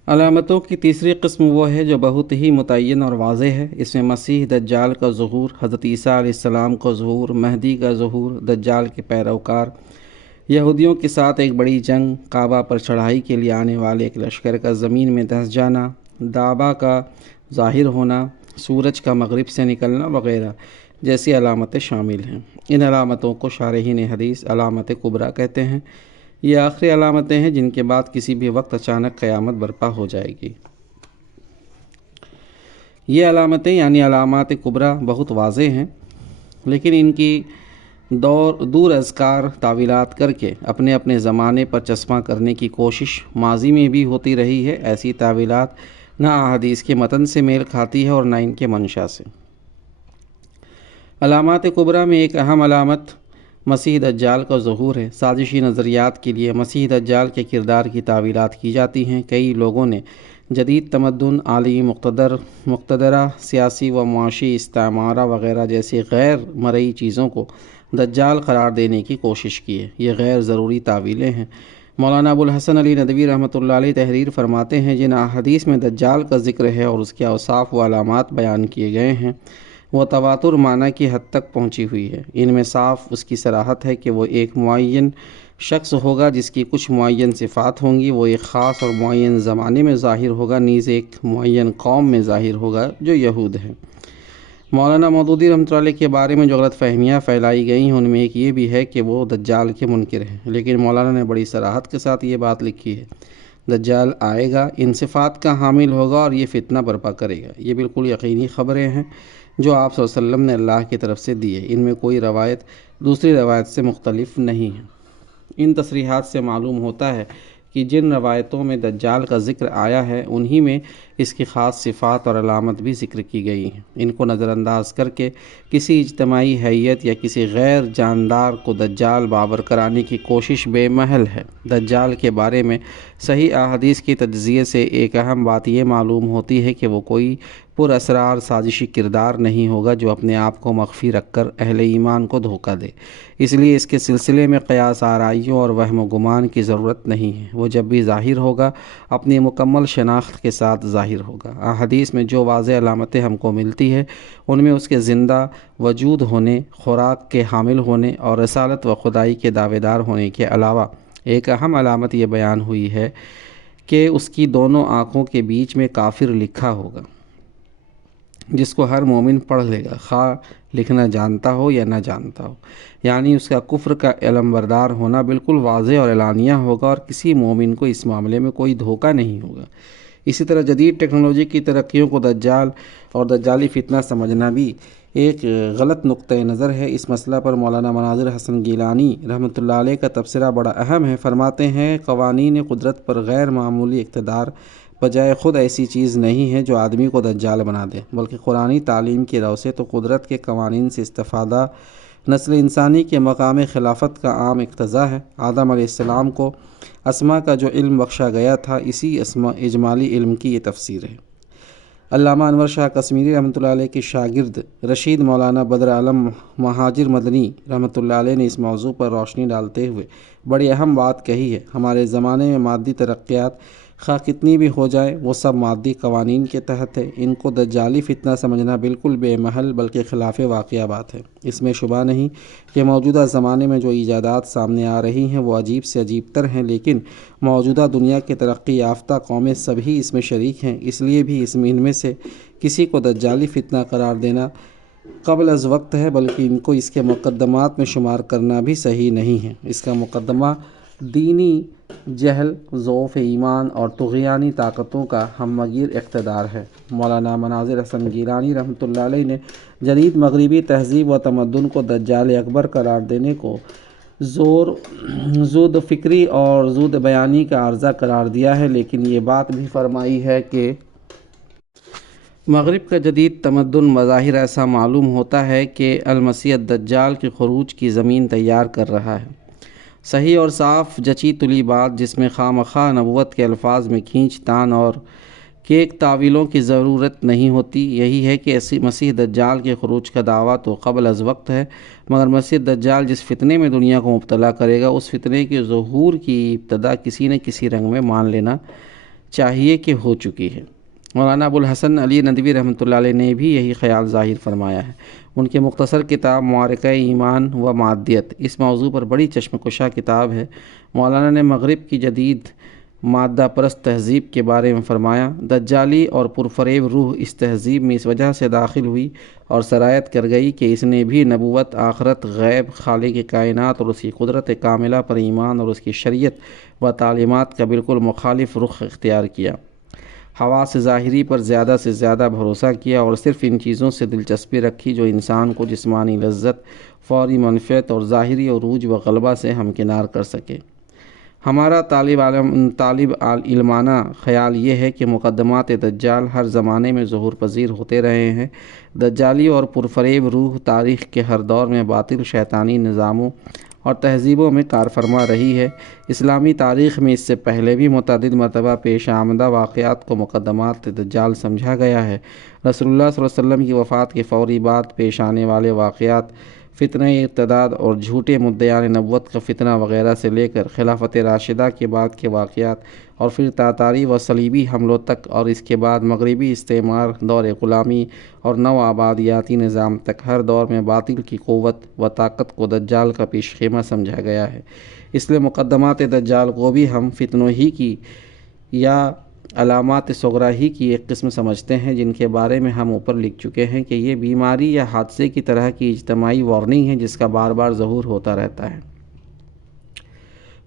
علامتوں کی تیسری قسم وہ ہے جو بہت ہی متعین اور واضح ہے۔ اس میں مسیح دجال کا ظہور، حضرت عیسیٰ علیہ السلام کا ظہور، مہدی کا ظہور، دجال کے پیروکار، یہودیوں کے ساتھ ایک بڑی جنگ، کعبہ پر چڑھائی کے لیے آنے والے ایک لشکر کا زمین میں دھنس جانا، دعبہ کا ظاہر ہونا، سورج کا مغرب سے نکلنا وغیرہ جیسی علامتیں شامل ہیں۔ ان علامتوں کو شارحین حدیث علامت کبریٰ کہتے ہیں۔ یہ آخری علامتیں ہیں جن کے بعد کسی بھی وقت اچانک قیامت برپا ہو جائے گی۔ یہ علامتیں یعنی علامات کبریٰ بہت واضح ہیں، لیکن ان کی دور اذکار تعویلات کر کے اپنے اپنے زمانے پر چسپاں کرنے کی کوشش ماضی میں بھی ہوتی رہی ہے۔ ایسی تعویلات نہ احادیث کے متن سے میل کھاتی ہے اور نہ ان کے منشا سے۔ علامات کبریٰ میں ایک اہم علامت مسیح دجال کا ظہور ہے۔ سازشی نظریات کے لیے مسیح دجال کے کردار کی تعویلات کی جاتی ہیں۔ کئی لوگوں نے جدید تمدن، عالمی مقتدرہ، سیاسی و معاشی استعمارہ وغیرہ جیسی غیر مرئی چیزوں کو دجال قرار دینے کی کوشش کی ہے۔ یہ غیر ضروری تعویلیں ہیں۔ مولانا ابو الحسن علی ندوی رحمۃ اللہ علیہ تحریر فرماتے ہیں، جن احادیث میں دجال کا ذکر ہے اور اس کے اوصاف و علامات بیان کیے گئے ہیں وہ تواتر معنی کی حد تک پہنچی ہوئی ہے۔ ان میں صاف اس کی صراحت ہے کہ وہ ایک معین شخص ہوگا جس کی کچھ معین صفات ہوں گی، وہ ایک خاص اور معین زمانے میں ظاہر ہوگا، نیز ایک معین قوم میں ظاہر ہوگا جو یہود ہے۔ مولانا مودودی رحمۃ اللہ علیہ کے بارے میں جو غلط فہمیاں پھیلائی گئی ہیں ان میں ایک یہ بھی ہے کہ وہ دجال کے منکر ہیں، لیکن مولانا نے بڑی صراحت کے ساتھ یہ بات لکھی ہے، دجال آئے گا، ان صفات کا حامل ہوگا اور یہ فتنہ برپا کرے گا۔ یہ بالکل یقینی خبریں ہیں جو آپ صلی اللہ علیہ وسلم نے اللہ کی طرف سے دی ہے۔ ان میں کوئی روایت دوسری روایت سے مختلف نہیں ہے۔ ان تصریحات سے معلوم ہوتا ہے کہ جن روایتوں میں دجال کا ذکر آیا ہے انہی میں اس کی خاص صفات اور علامت بھی ذکر کی گئی ہیں۔ ان کو نظر انداز کر کے کسی اجتماعی حیت یا کسی غیر جاندار کو دجال باور کرانے کی کوشش بے محل ہے۔ دجال کے بارے میں صحیح احادیث کی تجزیے سے ایک اہم بات یہ معلوم ہوتی ہے کہ وہ کوئی پر اسرار سازشی کردار نہیں ہوگا جو اپنے آپ کو مخفی رکھ کر اہل ایمان کو دھوکہ دے۔ اس لیے اس کے سلسلے میں قیاس آرائیوں اور وہم و گمان کی ضرورت نہیں ہے۔ وہ جب بھی ظاہر ہوگا اپنی مکمل شناخت کے ساتھ ظاہر ہوگا۔ احادیث میں جو واضح علامتیں ہم کو ملتی ہے ان میں اس کے زندہ وجود ہونے، خوراک کے حامل ہونے اور رسالت و خدائی کے دعوے دار ہونے کے علاوہ ایک اہم علامت یہ بیان ہوئی ہے کہ اس کی دونوں آنکھوں کے بیچ میں کافر لکھا ہوگا۔ جس کو ہر مومن پڑھ لے گا، خواہ لکھنا جانتا ہو یا نہ جانتا ہو، یعنی اس کا کفر کا علم بردار ہونا بالکل واضح اور اعلانیہ ہوگا، اور کسی مومن کو اس معاملے میں کوئی دھوکہ نہیں ہوگا۔ اسی طرح جدید ٹیکنالوجی کی ترقیوں کو دجال اور دجالی فتنہ سمجھنا بھی ایک غلط نقطۂ نظر ہے۔ اس مسئلہ پر مولانا مناظر حسن گیلانی رحمۃ اللہ علیہ کا تبصرہ بڑا اہم ہے۔ فرماتے ہیں، قوانین قدرت پر غیر معمولی اقتدار بجائے خود ایسی چیز نہیں ہے جو آدمی کو دجال بنا دے، بلکہ قرآنی تعلیم کی رو سے تو قدرت کے قوانین سے استفادہ نسل انسانی کے مقام خلافت کا عام اقتضا ہے۔ آدم علیہ السلام کو اسماء کا جو علم بخشا گیا تھا، اسی اجمالی علم کی یہ تفسیر ہے۔ علامہ انور شاہ کشمیری رحمۃ اللہ علیہ کے شاگرد رشید مولانا بدر عالم مہاجر مدنی رحمۃ اللہ علیہ نے اس موضوع پر روشنی ڈالتے ہوئے بڑی اہم بات کہی ہے۔ ہمارے زمانے میں مادی ترقیات خواہ کتنی بھی ہو جائے، وہ سب مادی قوانین کے تحت ہے۔ ان کو دجالی فتنہ سمجھنا بالکل بے محل بلکہ خلاف واقعہ بات ہے۔ اس میں شبہ نہیں کہ موجودہ زمانے میں جو ایجادات سامنے آ رہی ہیں وہ عجیب سے عجیب تر ہیں، لیکن موجودہ دنیا کے ترقی یافتہ قومیں سبھی اس میں شریک ہیں، اس لیے بھی ان میں سے کسی کو دجالی فتنہ قرار دینا قبل از وقت ہے، بلکہ ان کو اس کے مقدمات میں شمار کرنا بھی صحیح نہیں ہے۔ اس کا مقدمہ دینی جہل، ضعف ایمان اور طغیانی طاقتوں کا ہم مگیر اقتدار ہے۔ مولانا مناظر حسن گیلانی رحمۃ اللہ علیہ نے جدید مغربی تہذیب و تمدن کو دجال اکبر قرار دینے کو زود فکری اور زود بیانی کا عرضہ قرار دیا ہے، لیکن یہ بات بھی فرمائی ہے کہ مغرب کا جدید تمدن بظاہر ایسا معلوم ہوتا ہے کہ المسیح الدجال کے خروج کی زمین تیار کر رہا ہے۔ صحیح اور صاف جچی تلی بات، جس میں خواہ مخواہ نبوت کے الفاظ میں کھینچ تان اور کیک تعویلوں کی ضرورت نہیں ہوتی، یہی ہے کہ مسیح دجال کے خروج کا دعویٰ تو قبل از وقت ہے، مگر مسیح دجال جس فتنے میں دنیا کو مبتلا کرے گا، اس فتنے کے ظہور کی ابتدا کسی نہ کسی رنگ میں مان لینا چاہیے کہ ہو چکی ہے۔ مولانا ابوالحسن علی ندوی رحمۃ اللہ علیہ نے بھی یہی خیال ظاہر فرمایا ہے۔ ان کے مختصر کتاب معرکہ ایمان و مادیت اس موضوع پر بڑی چشم کشا کتاب ہے۔ مولانا نے مغرب کی جدید مادہ پرست تہذیب کے بارے میں فرمایا، دجالی اور پرفریب روح اس تہذیب میں اس وجہ سے داخل ہوئی اور سرایت کر گئی کہ اس نے بھی نبوت، آخرت، غیب، خالق کائنات اور اس کی قدرت کاملہ پر ایمان اور اس کی شریعت و تعلیمات کا بالکل مخالف رخ اختیار کیا، حواس ظاہری پر زیادہ سے زیادہ بھروسہ کیا اور صرف ان چیزوں سے دلچسپی رکھی جو انسان کو جسمانی لذت، فوری منفعت اور ظاہری عروج و غلبہ سے ہمکنار کر سکے۔ ہمارا طالب علمانہ خیال یہ ہے کہ مقدمات دجال ہر زمانے میں ظہور پذیر ہوتے رہے ہیں۔ دجالی اور پرفریب روح تاریخ کے ہر دور میں باطل شیطانی نظاموں اور تہذیبوں میں کار فرما رہی ہے۔ اسلامی تاریخ میں اس سے پہلے بھی متعدد مرتبہ پیش آمدہ واقعات کو مقدمات دجال سمجھا گیا ہے۔ رسول اللہ صلی اللہ علیہ وسلم کی وفات کے فوری بعد پیش آنے والے واقعات، فتنہ ارتداد اور جھوٹے مدعیان نبوت کا فتنہ وغیرہ سے لے کر خلافت راشدہ کے بعد کے واقعات اور پھر تاتاری و صلیبی حملوں تک اور اس کے بعد مغربی استعمار، دور غلامی اور نو آبادیاتی نظام تک، ہر دور میں باطل کی قوت و طاقت کو دجال کا پیش خیمہ سمجھا گیا ہے۔ اس لیے مقدمات دجال کو بھی ہم فتنوں ہی کی یا علامات صغریٰ ہی کی ایک قسم سمجھتے ہیں، جن کے بارے میں ہم اوپر لکھ چکے ہیں کہ یہ بیماری یا حادثے کی طرح کی اجتماعی وارننگ ہے جس کا بار بار ظہور ہوتا رہتا ہے۔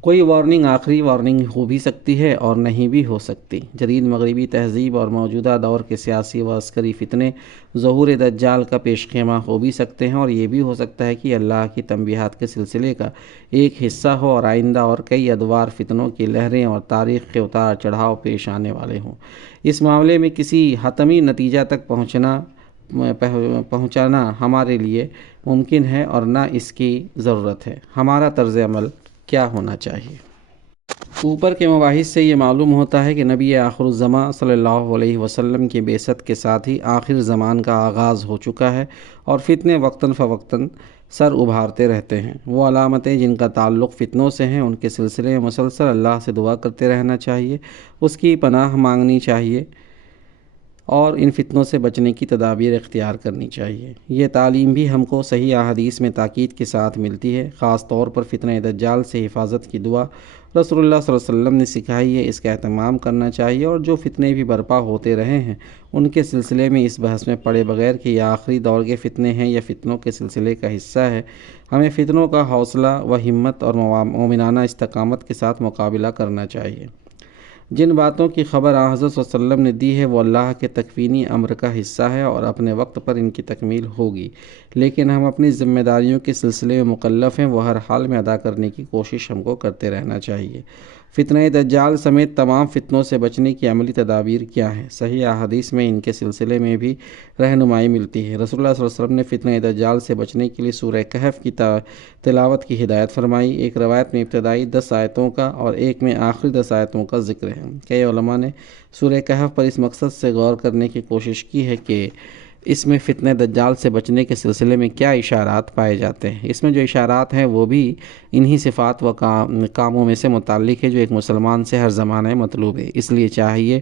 کوئی وارننگ آخری وارننگ ہو بھی سکتی ہے اور نہیں بھی ہو سکتی۔ جدید مغربی تہذیب اور موجودہ دور کے سیاسی و عسکری فتنے ظہور دجال کا پیش خیمہ ہو بھی سکتے ہیں، اور یہ بھی ہو سکتا ہے کہ اللہ کی تنبیہات کے سلسلے کا ایک حصہ ہو اور آئندہ اور کئی ادوار فتنوں کی لہریں اور تاریخ کے اتار چڑھاؤ پیش آنے والے ہوں۔ اس معاملے میں کسی حتمی نتیجہ تک پہنچانا ہمارے لیے ممکن ہے اور نہ اس کی ضرورت ہے۔ ہمارا طرز عمل کیا ہونا چاہیے؟ اوپر کے مباحث سے یہ معلوم ہوتا ہے کہ نبی آخر الزماں صلی اللہ علیہ وسلم کی بعثت کے ساتھ ہی آخر زمان کا آغاز ہو چکا ہے اور فتنے وقتاً فوقتاً سر ابھارتے رہتے ہیں۔ وہ علامتیں جن کا تعلق فتنوں سے ہیں، ان کے سلسلے میں مسلسل اللہ سے دعا کرتے رہنا چاہیے، اس کی پناہ مانگنی چاہیے اور ان فتنوں سے بچنے کی تدابیر اختیار کرنی چاہیے۔ یہ تعلیم بھی ہم کو صحیح احادیث میں تاکید کے ساتھ ملتی ہے، خاص طور پر فتنہ دجال سے حفاظت کی دعا رسول اللہ صلی اللہ علیہ وسلم نے سکھائی ہے، اس کا اہتمام کرنا چاہیے، اور جو فتنے بھی برپا ہوتے رہے ہیں ان کے سلسلے میں اس بحث میں پڑے بغیر کہ یہ آخری دور کے فتنے ہیں یا فتنوں کے سلسلے کا حصہ ہے، ہمیں فتنوں کا حوصلہ و ہمت اور مومنانہ استقامت کے ساتھ مقابلہ کرنا چاہیے۔ جن باتوں کی خبر حضرت صلی اللہ علیہ وسلم نے دی ہے وہ اللہ کے تکوینی امر کا حصہ ہے اور اپنے وقت پر ان کی تکمیل ہوگی، لیکن ہم اپنی ذمہ داریوں کے سلسلے میں مکلف ہیں، وہ ہر حال میں ادا کرنے کی کوشش ہم کو کرتے رہنا چاہیے۔ فتنہ دجال سمیت تمام فتنوں سے بچنے کی عملی تدابیر کیا ہیں؟ صحیح احادیث میں ان کے سلسلے میں بھی رہنمائی ملتی ہے۔ رسول اللہ صلی اللہ علیہ وسلم نے فتنہ دجال سے بچنے کے لیے سورہ کہف کی تلاوت کی ہدایت فرمائی۔ ایک روایت میں ابتدائی 10 آیتوں کا اور ایک میں آخری 10 آیتوں کا ذکر ہے۔ کئی علماء نے سورہ کہف پر اس مقصد سے غور کرنے کی کوشش کی ہے کہ اس میں فتنہ دجال سے بچنے کے سلسلے میں کیا اشارات پائے جاتے ہیں۔ اس میں جو اشارات ہیں وہ بھی انہی صفات و کاموں میں سے متعلق ہے جو ایک مسلمان سے ہر زمانے میں مطلوب ہے۔ اس لیے چاہیے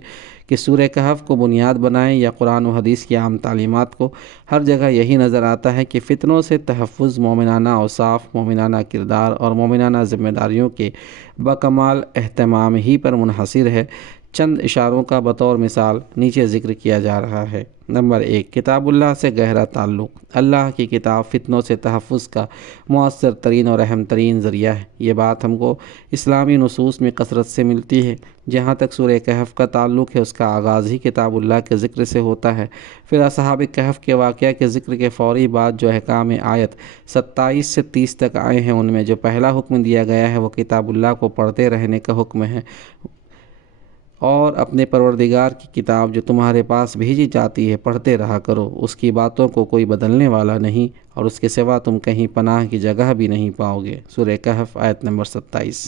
کہ سورہ کہف کو بنیاد بنائیں یا قرآن و حدیث کی عام تعلیمات کو۔ ہر جگہ یہی نظر آتا ہے کہ فتنوں سے تحفظ مومنانہ اوصاف، مومنانہ کردار اور مومنانہ ذمہ داریوں کے بکمال اہتمام ہی پر منحصر ہے۔ چند اشاروں کا بطور مثال نیچے ذکر کیا جا رہا ہے۔ نمبر 1، کتاب اللہ سے گہرا تعلق۔ اللہ کی کتاب فتنوں سے تحفظ کا مؤثر ترین اور اہم ترین ذریعہ ہے۔ یہ بات ہم کو اسلامی نصوص میں کثرت سے ملتی ہے۔ جہاں تک سورہ کہف کا تعلق ہے اس کا آغاز ہی کتاب اللہ کے ذکر سے ہوتا ہے۔ پھر اصحاب کہف کے واقعہ کے ذکر کے فوری بعد جو احکام آیت 27 سے 30 تک آئے ہیں ان میں جو پہلا حکم دیا گیا ہے وہ کتاب اللہ کو پڑھتے رہنے کا حکم ہے، اور اپنے پروردگار کی کتاب جو تمہارے پاس بھیجی جاتی ہے پڑھتے رہا کرو، اس کی باتوں کو کوئی بدلنے والا نہیں اور اس کے سوا تم کہیں پناہ کی جگہ بھی نہیں پاؤ گے۔ سورہ کہف آیت نمبر 27۔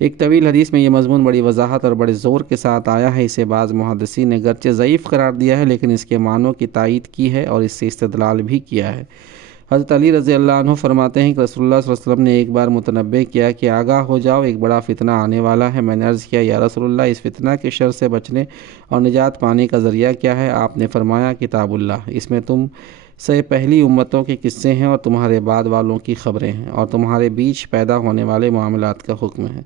ایک طویل حدیث میں یہ مضمون بڑی وضاحت اور بڑے زور کے ساتھ آیا ہے۔ اسے بعض محدثین نے گرچہ ضعیف قرار دیا ہے لیکن اس کے معنوں کی تائید کی ہے اور اس سے استدلال بھی کیا ہے۔ حضرت علی رضی اللہ عنہ فرماتے ہیں کہ رسول اللہ صلی اللہ علیہ وسلم نے ایک بار متنبہ کیا کہ آگاہ ہو جاؤ، ایک بڑا فتنہ آنے والا ہے۔ میں نے عرض کیا، یا رسول اللہ اس فتنہ کے شر سے بچنے اور نجات پانے کا ذریعہ کیا ہے؟ آپ نے فرمایا، کتاب اللہ، اس میں تم سے پہلی امتوں کے قصے ہیں اور تمہارے بعد والوں کی خبریں ہیں اور تمہارے بیچ پیدا ہونے والے معاملات کا حکم ہے۔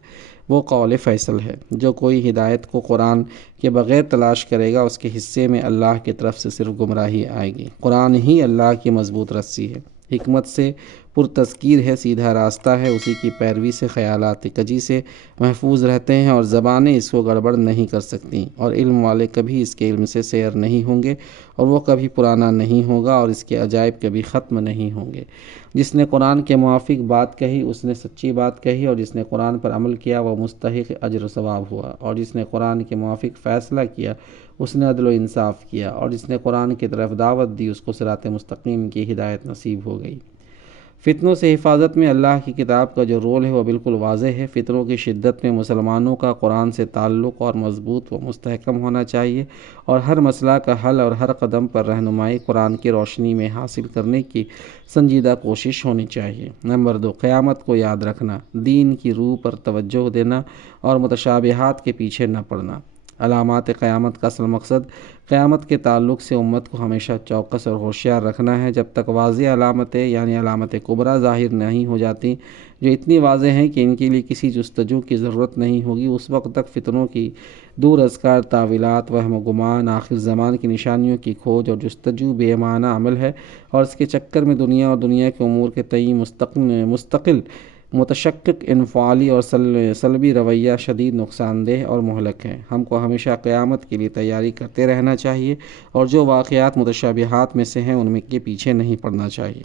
وہ قول فیصل ہے۔ جو کوئی ہدایت کو قرآن کے بغیر تلاش کرے گا اس کے حصے میں اللہ کی طرف سے صرف گمراہی آئے گی۔ قرآن ہی اللہ کی مضبوط رسی ہے، حکمت سے پرتذکیر ہے، سیدھا راستہ ہے، اسی کی پیروی سے خیالات کجی سے محفوظ رہتے ہیں اور زبانیں اس کو گڑبڑ نہیں کر سکتیں، اور علم والے کبھی اس کے علم سے سیر نہیں ہوں گے اور وہ کبھی پرانا نہیں ہوگا اور اس کے عجائب کبھی ختم نہیں ہوں گے۔ جس نے قرآن کے موافق بات کہی اس نے سچی بات کہی اور جس نے قرآن پر عمل کیا وہ مستحق اجر و ثواب ہوا، اور جس نے قرآن کے موافق فیصلہ کیا اس نے عدل و انصاف کیا، اور جس نے قرآن کی طرف دعوت دی اس کو صراط مستقیم کی ہدایت نصیب ہو گئی۔ فتنوں سے حفاظت میں اللہ کی کتاب کا جو رول ہے وہ بالکل واضح ہے۔ فتنوں کی شدت میں مسلمانوں کا قرآن سے تعلق اور مضبوط و مستحکم ہونا چاہیے، اور ہر مسئلہ کا حل اور ہر قدم پر رہنمائی قرآن کی روشنی میں حاصل کرنے کی سنجیدہ کوشش ہونی چاہیے۔ نمبر 2، قیامت کو یاد رکھنا، دین کی روح پر توجہ دینا اور متشابہات کے پیچھے نہ پڑنا۔ علامات قیامت کا اصل مقصد قیامت کے تعلق سے امت کو ہمیشہ چوکس اور ہوشیار رکھنا ہے۔ جب تک واضح علامتیں یعنی علامت کبریٰ ظاہر نہیں ہو جاتی جو اتنی واضح ہیں کہ ان کے لیے کسی جستجو کی ضرورت نہیں ہوگی، اس وقت تک فتنوں کی دور ازکار تعویلات، وہم و گمان، آخر زمان کی نشانیوں کی کھوج اور جستجو بے معنی عمل ہے، اور اس کے چکر میں دنیا اور دنیا کے امور کے تئیں مستقل متشکک انفعالی اور سلبی رویہ شدید نقصان دہ اور مہلک ہے۔ ہم کو ہمیشہ قیامت کے لیے تیاری کرتے رہنا چاہیے اور جو واقعات متشابہات میں سے ہیں ان میں کے پیچھے نہیں پڑنا چاہیے۔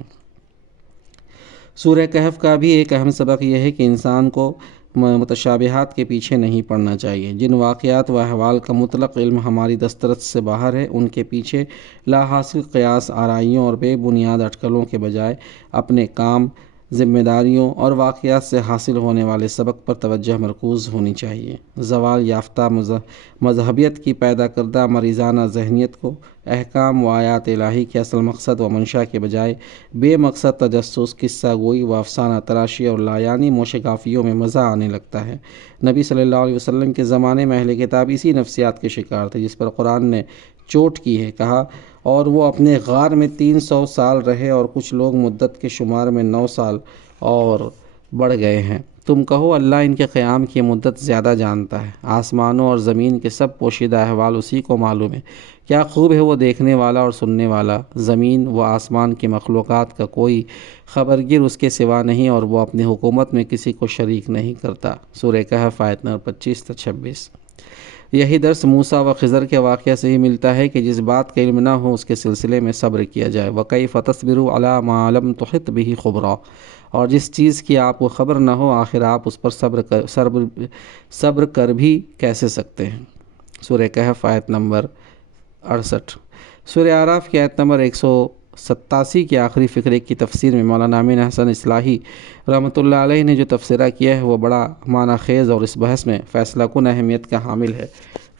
سورہ کہف کا بھی ایک اہم سبق یہ ہے کہ انسان کو متشابہات کے پیچھے نہیں پڑنا چاہیے۔ جن واقعات و احوال کا مطلق علم ہماری دسترس سے باہر ہے ان کے پیچھے لا حاصل قیاس آرائیوں اور بے بنیاد اٹکلوں کے بجائے اپنے کام، ذمہ داریوں اور واقعات سے حاصل ہونے والے سبق پر توجہ مرکوز ہونی چاہیے۔ زوال یافتہ مذہبیت کی پیدا کردہ مریضانہ ذہنیت کو احکام و آیات الہی کے اصل مقصد و منشا کے بجائے بے مقصد تجسس، قصہ گوئی و افسانہ تراشی اور لایانی موشگافیوں میں مزہ آنے لگتا ہے۔ نبی صلی اللہ علیہ وسلم کے زمانے میں اہل کتاب اسی نفسیات کے شکار تھے جس پر قرآن نے چوٹ کی ہے، کہا، اور وہ اپنے غار میں 300 سال رہے اور کچھ لوگ مدت کے شمار میں 9 سال اور بڑھ گئے ہیں۔ تم کہو اللہ ان کے قیام کی مدت زیادہ جانتا ہے، آسمانوں اور زمین کے سب پوشیدہ احوال اسی کو معلوم ہے، کیا خوب ہے وہ دیکھنے والا اور سننے والا، زمین و آسمان کی مخلوقات کا کوئی خبرگیر اس کے سوا نہیں اور وہ اپنی حکومت میں کسی کو شریک نہیں کرتا۔ سورہ کہف آیت نمبر 25 تا 26۔ یہی درس موسیٰ و خضر کے واقعہ سے ہی ملتا ہے کہ جس بات کا علم نہ ہو اس کے سلسلے میں صبر کیا جائے۔ وَكَيْفَ تَصْبِرُوا عَلَىٰ مَا لَمْ تُحِطْ بِهِ خُبْرًا، اور جس چیز کی آپ کو خبر نہ ہو آخر آپ اس پر صبر کر بھی کیسے سکتے ہیں۔ سورہ کہف آیت نمبر 68۔ سورہ اعراف کی آیت نمبر 187 کے آخری فقرے کی تفسیر میں مولانا امین احسن اصلاحی رحمۃ اللہ علیہ نے جو تفسیرہ کیا ہے وہ بڑا معنی خیز اور اس بحث میں فیصلہ کن اہمیت کا حامل ہے۔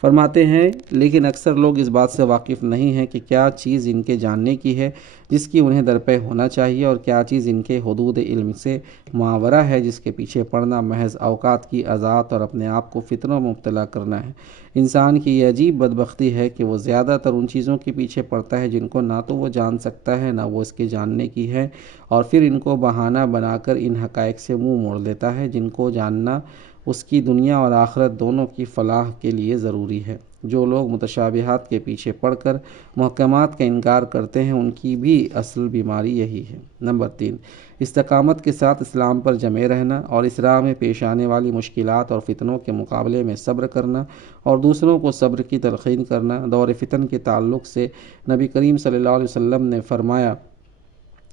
فرماتے ہیں لیکن اکثر لوگ اس بات سے واقف نہیں ہیں کہ کیا چیز ان کے جاننے کی ہے جس کی انہیں درپے ہونا چاہیے، اور کیا چیز ان کے حدود علم سے ماورا ہے جس کے پیچھے پڑنا محض اوقات کی اضاعت اور اپنے آپ کو فتنوں میں مبتلا کرنا ہے۔ انسان کی یہ عجیب بدبختی ہے کہ وہ زیادہ تر ان چیزوں کے پیچھے پڑتا ہے جن کو نہ تو وہ جان سکتا ہے نہ وہ اس کے جاننے کی ہے، اور پھر ان کو بہانہ بنا کر ان حقائق سے منہ موڑ لیتا ہے جن کو جاننا اس کی دنیا اور آخرت دونوں کی فلاح کے لیے ضروری ہے۔ جو لوگ متشابہات کے پیچھے پڑ کر محکمات کا انکار کرتے ہیں ان کی بھی اصل بیماری یہی ہے۔ نمبر 3، استقامت کے ساتھ اسلام پر جمے رہنا اور اس راہ میں پیش آنے والی مشکلات اور فتنوں کے مقابلے میں صبر کرنا اور دوسروں کو صبر کی تلقین کرنا۔ دور فتن کے تعلق سے نبی کریم صلی اللہ علیہ وسلم نے فرمایا،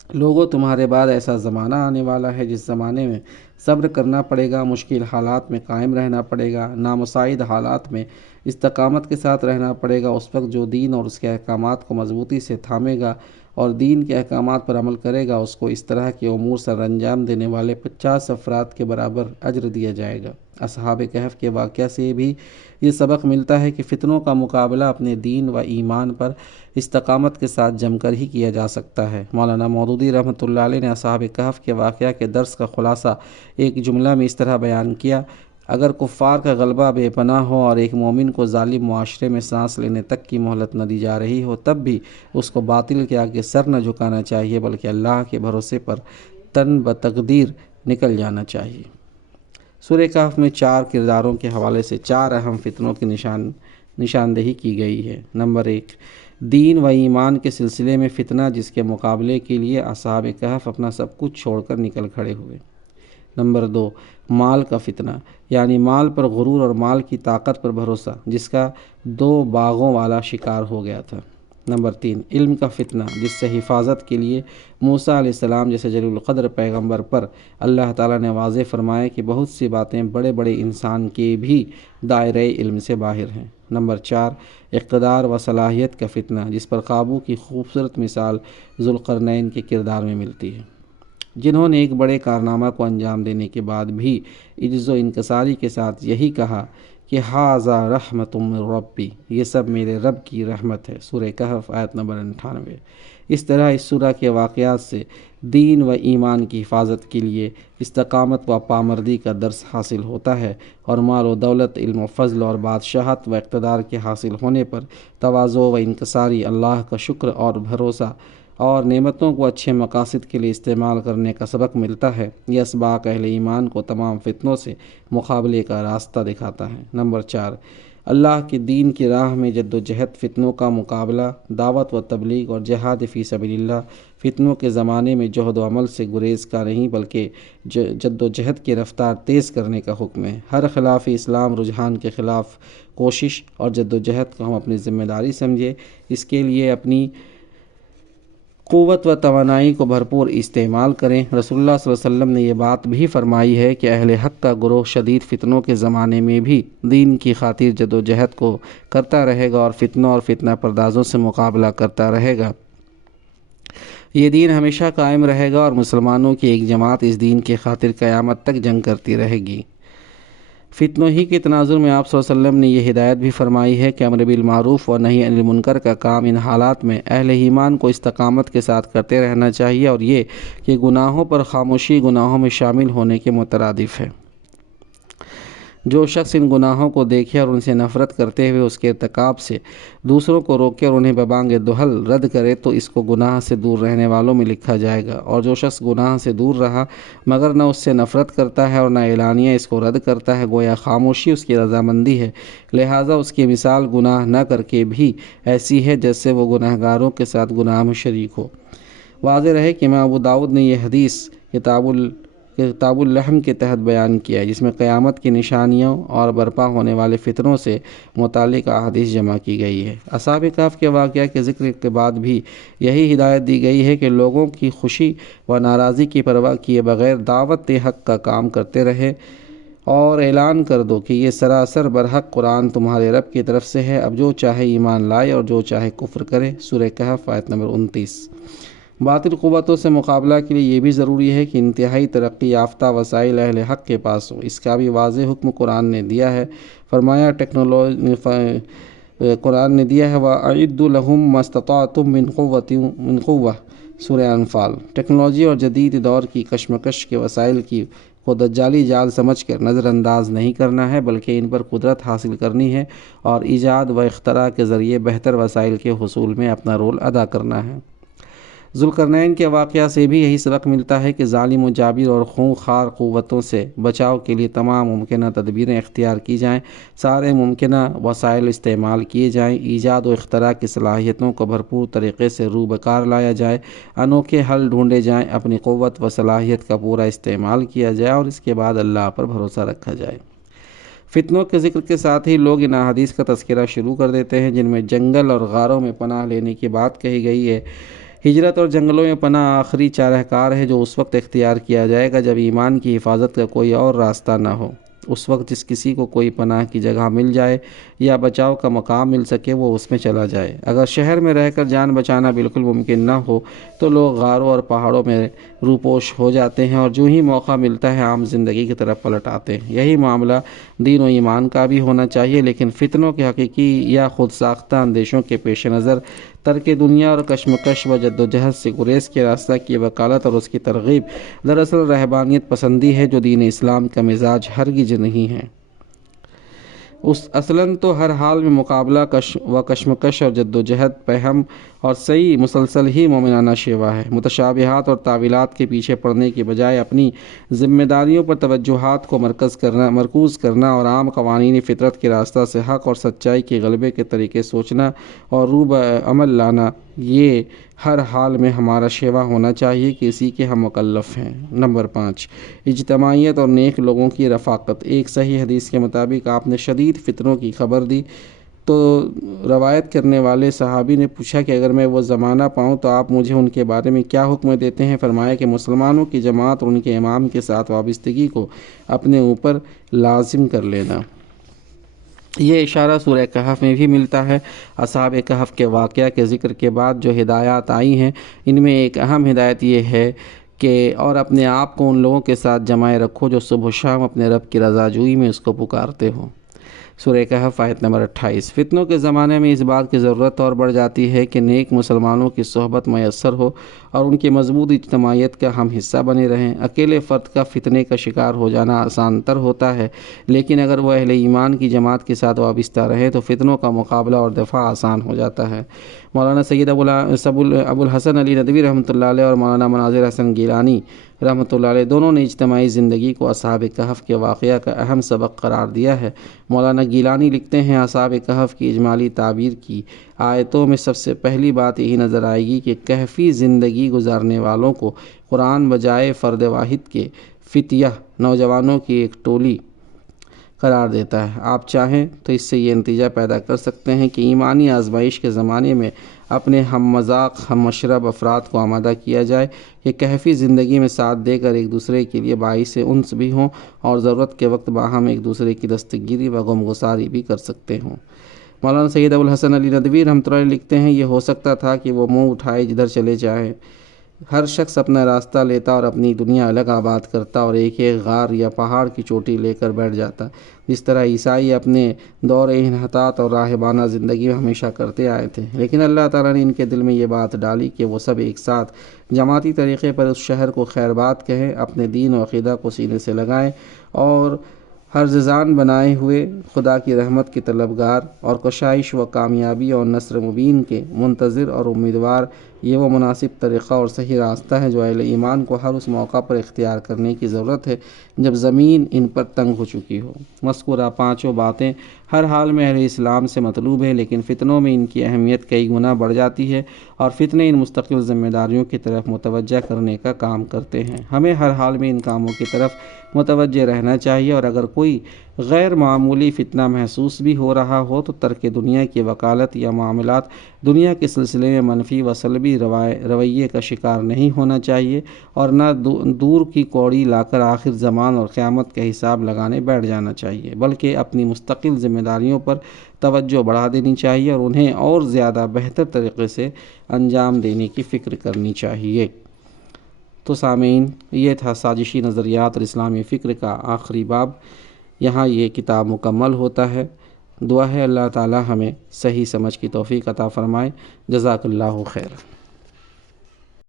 لوگوں تمہارے بعد ایسا زمانہ آنے والا ہے جس زمانے میں صبر کرنا پڑے گا، مشکل حالات میں قائم رہنا پڑے گا، نامساعد حالات میں استقامت کے ساتھ رہنا پڑے گا۔ اس وقت جو دین اور اس کے احکامات کو مضبوطی سے تھامے گا اور دین کے احکامات پر عمل کرے گا اس کو اس طرح کے امور سر انجام دینے والے 50 افراد کے برابر اجر دیا جائے گا۔ اصحاب کہف کے واقعہ سے بھی یہ سبق ملتا ہے کہ فتنوں کا مقابلہ اپنے دین و ایمان پر استقامت کے ساتھ جم کر ہی کیا جا سکتا ہے۔ مولانا مودودی رحمۃ اللہ علیہ نے اصحاب کہف کے واقعہ کے درس کا خلاصہ ایک جملہ میں اس طرح بیان کیا، اگر کفار کا غلبہ بے پناہ ہو اور ایک مومن کو ظالم معاشرے میں سانس لینے تک کی مہلت نہ دی جا رہی ہو تب بھی اس کو باطل کے آگے سر نہ جھکانا چاہیے بلکہ اللہ کے بھروسے پر تن بتقدیر نکل جانا چاہیے۔ سورہ کہف میں 4 کرداروں کے حوالے سے 4 اہم فتنوں کی نشاندہی کی گئی ہے۔ نمبر 1، دین و ایمان کے سلسلے میں فتنہ جس کے مقابلے کے لیے اصحاب کہف اپنا سب کچھ چھوڑ کر نکل کھڑے ہوئے۔ نمبر 2، مال کا فتنہ، یعنی مال پر غرور اور مال کی طاقت پر بھروسہ جس کا 2 باغوں والا شکار ہو گیا تھا۔ نمبر 3، علم کا فتنہ جس سے حفاظت کے لیے موسیٰ علیہ السلام جیسے جلیل القدر پیغمبر پر اللہ تعالیٰ نے واضح فرمایا کہ بہت سی باتیں بڑے بڑے انسان کے بھی دائرۂ علم سے باہر ہیں۔ نمبر 4، اقتدار و صلاحیت کا فتنہ جس پر قابو کی خوبصورت مثال ذوالقرنین کے کردار میں ملتی ہے، جنہوں نے ایک بڑے کارنامہ کو انجام دینے کے بعد بھی عجز و انکساری کے ساتھ یہی کہا کہ ھذا رحمۃ من ربی، یہ سب میرے رب کی رحمت ہے۔ سورہ کہف آیت نمبر 98۔ اس طرح اس سورہ کے واقعات سے دین و ایمان کی حفاظت کے لیے استقامت و پامردی کا درس حاصل ہوتا ہے، اور مال و دولت، علم و فضل اور بادشاہت و اقتدار کے حاصل ہونے پر تواضع و انکساری، اللہ کا شکر اور بھروسہ اور نعمتوں کو اچھے مقاصد کے لیے استعمال کرنے کا سبق ملتا ہے۔ یہ اسباق اہل ایمان کو تمام فتنوں سے مقابلے کا راستہ دکھاتا ہے۔ نمبر 4، اللہ کے دین کی راہ میں جد و جہد، فتنوں کا مقابلہ، دعوت و تبلیغ اور جہاد فی سبیل اللہ۔ فتنوں کے زمانے میں جہد و عمل سے گریز کا نہیں بلکہ جد و جہد کی رفتار تیز کرنے کا حکم ہے۔ ہر خلاف اسلام رجحان کے خلاف کوشش اور جد و جہد کو ہم اپنی ذمہ داری سمجھے، اس کے لیے اپنی قوت و توانائی کو بھرپور استعمال کریں۔ رسول اللہ صلی اللہ علیہ وسلم نے یہ بات بھی فرمائی ہے کہ اہل حق کا گروہ شدید فتنوں کے زمانے میں بھی دین کی خاطر جد و جہد کو کرتا رہے گا اور فتنوں اور فتنہ پردازوں سے مقابلہ کرتا رہے گا۔ یہ دین ہمیشہ قائم رہے گا اور مسلمانوں کی ایک جماعت اس دین کی خاطر قیامت تک جنگ کرتی رہے گی۔ فتنوں ہی کے تناظر میں آپ صلی اللہ علیہ وسلم نے یہ ہدایت بھی فرمائی ہے کہ امر بالمعروف و نہی عن المنکر کا کام ان حالات میں اہل ایمان کو استقامت کے ساتھ کرتے رہنا چاہیے، اور یہ کہ گناہوں پر خاموشی گناہوں میں شامل ہونے کے مترادف ہے۔ جو شخص ان گناہوں کو دیکھے اور ان سے نفرت کرتے ہوئے اس کے ارتکاب سے دوسروں کو روکے اور انہیں ببانگ دہل رد کرے تو اس کو گناہ سے دور رہنے والوں میں لکھا جائے گا، اور جو شخص گناہ سے دور رہا مگر نہ اس سے نفرت کرتا ہے اور نہ اعلانیہ اس کو رد کرتا ہے، گویا خاموشی اس کی رضامندی ہے، لہٰذا اس کی مثال گناہ نہ کر کے بھی ایسی ہے جیسے وہ گناہگاروں کے ساتھ گناہ میں شریک ہو۔ واضح رہے کہ امام ابو داؤد نے یہ حدیث کتاب اللحم کے تحت بیان کیا ہے، جس میں قیامت کی نشانیوں اور برپا ہونے والے فتنوں سے متعلق احادیث جمع کی گئی ہے۔ اصحاب کہف کے واقعہ کے ذکر کے بعد بھی یہی ہدایت دی گئی ہے کہ لوگوں کی خوشی و ناراضی کی پرواہ کیے بغیر دعوت حق کا کام کرتے رہے اور اعلان کر دو کہ یہ سراسر برحق قرآن تمہارے رب کی طرف سے ہے، اب جو چاہے ایمان لائے اور جو چاہے کفر کرے۔ سورہ کہف آیت نمبر 29۔ باطل قوتوں سے مقابلہ کے لیے یہ بھی ضروری ہے کہ انتہائی ترقی یافتہ وسائل اہل حق کے پاس ہوں، اس کا بھی واضح حکم قرآن نے دیا ہے۔ فرمایا قرآن نے دیا ہے وَأَعِدُّوا لَهُم مَّا اسْتَطَعْتُم مِّن قُوَّةٍ سورہ انفال۔ ٹیکنالوجی اور جدید دور کی کشمکش کے وسائل کی کو دجالی جال سمجھ کر نظر انداز نہیں کرنا ہے، بلکہ ان پر قدرت حاصل کرنی ہے اور ایجاد و اختراع کے ذریعے بہتر وسائل کے حصول میں اپنا رول ادا کرنا ہے۔ ذوالقرنین کے واقعہ سے بھی یہی سبق ملتا ہے کہ ظالم و جابر اور خونخوار قوتوں سے بچاؤ کے لیے تمام ممکنہ تدبیریں اختیار کی جائیں، سارے ممکنہ وسائل استعمال کیے جائیں، ایجاد و اختراع کی صلاحیتوں کو بھرپور طریقے سے روبکار لایا جائے، انوکھے حل ڈھونڈے جائیں، اپنی قوت و صلاحیت کا پورا استعمال کیا جائے اور اس کے بعد اللہ پر بھروسہ رکھا جائے۔ فتنوں کے ذکر کے ساتھ ہی لوگ ان احادیث کا تذکرہ شروع کر دیتے ہیں جن میں جنگل اور غاروں میں پناہ لینے کی بات کہی گئی ہے۔ ہجرت اور جنگلوں میں پناہ آخری چارہ کار ہے جو اس وقت اختیار کیا جائے گا جب ایمان کی حفاظت کا کوئی اور راستہ نہ ہو۔ اس وقت جس کسی کو کوئی پناہ کی جگہ مل جائے یا بچاؤ کا مقام مل سکے وہ اس میں چلا جائے۔ اگر شہر میں رہ کر جان بچانا بالکل ممکن نہ ہو تو لوگ غاروں اور پہاڑوں میں روپوش ہو جاتے ہیں اور جو ہی موقع ملتا ہے عام زندگی کی طرف پلٹ آتے ہیں۔ یہی معاملہ دین و ایمان کا بھی ہونا چاہیے، لیکن فتنوں کے حقیقی یا خود ساختہ اندیشوں کے پیش نظر ترک دنیا اور کشمکش و جد و جہد سے گریز کے راستہ کی وکالت اور اس کی ترغیب دراصل رہبانیت پسندی ہے جو دین اسلام کا مزاج ہرگز نہیں ہے۔ اصلاً تو ہر حال میں مقابلہ کشمکش اور جد و جہد پہم اور صحیح مسلسل ہی مومنانہ شیوا ہے۔ متشابہات اور تعویلات کے پیچھے پڑنے کے بجائے اپنی ذمہ داریوں پر توجہات کو مرکوز کرنا اور عام قوانین فطرت کے راستہ سے حق اور سچائی کے غلبے کے طریقے سوچنا اور روب عمل لانا، یہ ہر حال میں ہمارا شیوا ہونا چاہیے کہ اسی کے ہم مکلف ہیں۔ نمبر 5، اجتماعیت اور نیک لوگوں کی رفاقت۔ ایک صحیح حدیث کے مطابق آپ نے شدید فتنوں کی خبر دی تو روایت کرنے والے صحابی نے پوچھا کہ اگر میں وہ زمانہ پاؤں تو آپ مجھے ان کے بارے میں کیا حکم دیتے ہیں؟ فرمایا کہ مسلمانوں کی جماعت اور ان کے امام کے ساتھ وابستگی کو اپنے اوپر لازم کر لینا۔ یہ اشارہ سورہ کہف میں بھی ملتا ہے۔ اصحاب کہف کے واقعہ کے ذکر کے بعد جو ہدایات آئی ہیں ان میں ایک اہم ہدایت یہ ہے کہ اور اپنے آپ کو ان لوگوں کے ساتھ جمائے رکھو جو صبح و شام اپنے رب کی رضا جوئی میں اس کو پکارتے ہوں۔ سورہ کہف آیت نمبر 28۔ فتنوں کے زمانے میں اس بات کی ضرورت اور بڑھ جاتی ہے کہ نیک مسلمانوں کی صحبت میسر ہو اور ان کی مضبوط اجتماعیت کا ہم حصہ بنے رہیں۔ اکیلے فرد کا فتنے کا شکار ہو جانا آسان تر ہوتا ہے، لیکن اگر وہ اہل ایمان کی جماعت کے ساتھ وابستہ رہے تو فتنوں کا مقابلہ اور دفاع آسان ہو جاتا ہے۔ مولانا سید ابو الحسن علی ندوی رحمۃ اللہ علیہ اور مولانا مناظر حسن گیلانی رحمۃ اللہ علیہ دونوں نے اجتماعی زندگی کو اصحاب کہف کے واقعہ کا اہم سبق قرار دیا ہے۔ مولانا گیلانی لکھتے ہیں اصحاب کہف کی اجمالی تعبیر کی آیتوں میں سب سے پہلی بات یہی نظر آئے گی کہ کہفی زندگی گزارنے والوں کو قرآن بجائے فرد واحد کے فتیہ نوجوانوں کی ایک ٹولی قرار دیتا ہے۔ آپ چاہیں تو اس سے یہ نتیجہ پیدا کر سکتے ہیں کہ ایمانی آزمائش کے زمانے میں اپنے ہم مذاق ہم مشرب افراد کو آمادہ کیا جائے، یہ کہفی زندگی میں ساتھ دے کر ایک دوسرے کے لیے باعث انس بھی ہوں اور ضرورت کے وقت باہم ایک دوسرے کی دستگیری و غمگساری بھی کر سکتے ہوں۔ مولانا سید ابو الحسن علی ندوی رحمۃ اللہ علیہ لکھتے ہیں یہ ہو سکتا تھا کہ وہ منہ اٹھائے جدھر چلے جائیں، ہر شخص اپنا راستہ لیتا اور اپنی دنیا الگ آباد کرتا اور ایک ایک غار یا پہاڑ کی چوٹی لے کر بیٹھ جاتا، جس طرح عیسائی اپنے دور انحطاط اور راہبانہ زندگی میں ہمیشہ کرتے آئے تھے۔ لیکن اللہ تعالیٰ نے ان کے دل میں یہ بات ڈالی کہ وہ سب ایک ساتھ جماعتی طریقے پر اس شہر کو خیر بات کہیں، اپنے دین و عقیدہ کو سینے سے لگائیں اور ہر ززان بنائے ہوئے خدا کی رحمت کے طلبگار اور کشائش و کامیابی اور نصر مبین کے منتظر اور امیدوار یہ وہ مناسب طریقہ اور صحیح راستہ ہے جو اہل ایمان کو ہر اس موقع پر اختیار کرنے کی ضرورت ہے جب زمین ان پر تنگ ہو چکی ہو۔ مذکورہ پانچوں باتیں ہر حال میں اہل اسلام سے مطلوب ہے، لیکن فتنوں میں ان کی اہمیت کئی گنا بڑھ جاتی ہے اور فتنے ان مستقل ذمہ داریوں کی طرف متوجہ کرنے کا کام کرتے ہیں۔ ہمیں ہر حال میں ان کاموں کی طرف متوجہ رہنا چاہیے، اور اگر کوئی غیر معمولی فتنہ محسوس بھی ہو رہا ہو تو ترک دنیا کی وکالت یا معاملات دنیا کے سلسلے میں منفی و سلبی رویے کا شکار نہیں ہونا چاہیے، اور نہ دور کی کوڑی لا کر آخر زمان اور قیامت کا حساب لگانے بیٹھ جانا چاہیے، بلکہ اپنی مستقل ذمہ داریوں پر توجہ بڑھا دینی چاہیے اور انہیں اور زیادہ بہتر طریقے سے انجام دینے کی فکر کرنی چاہیے۔ تو سامعین، یہ تھا سازشی نظریات اور اسلامی فکر کا آخری باب۔ یہاں یہ کتاب مکمل ہوتا ہے۔ دعا ہے اللہ تعالی ہمیں صحیح سمجھ کی توفیق عطا فرمائے۔ جزاک اللہ خیر۔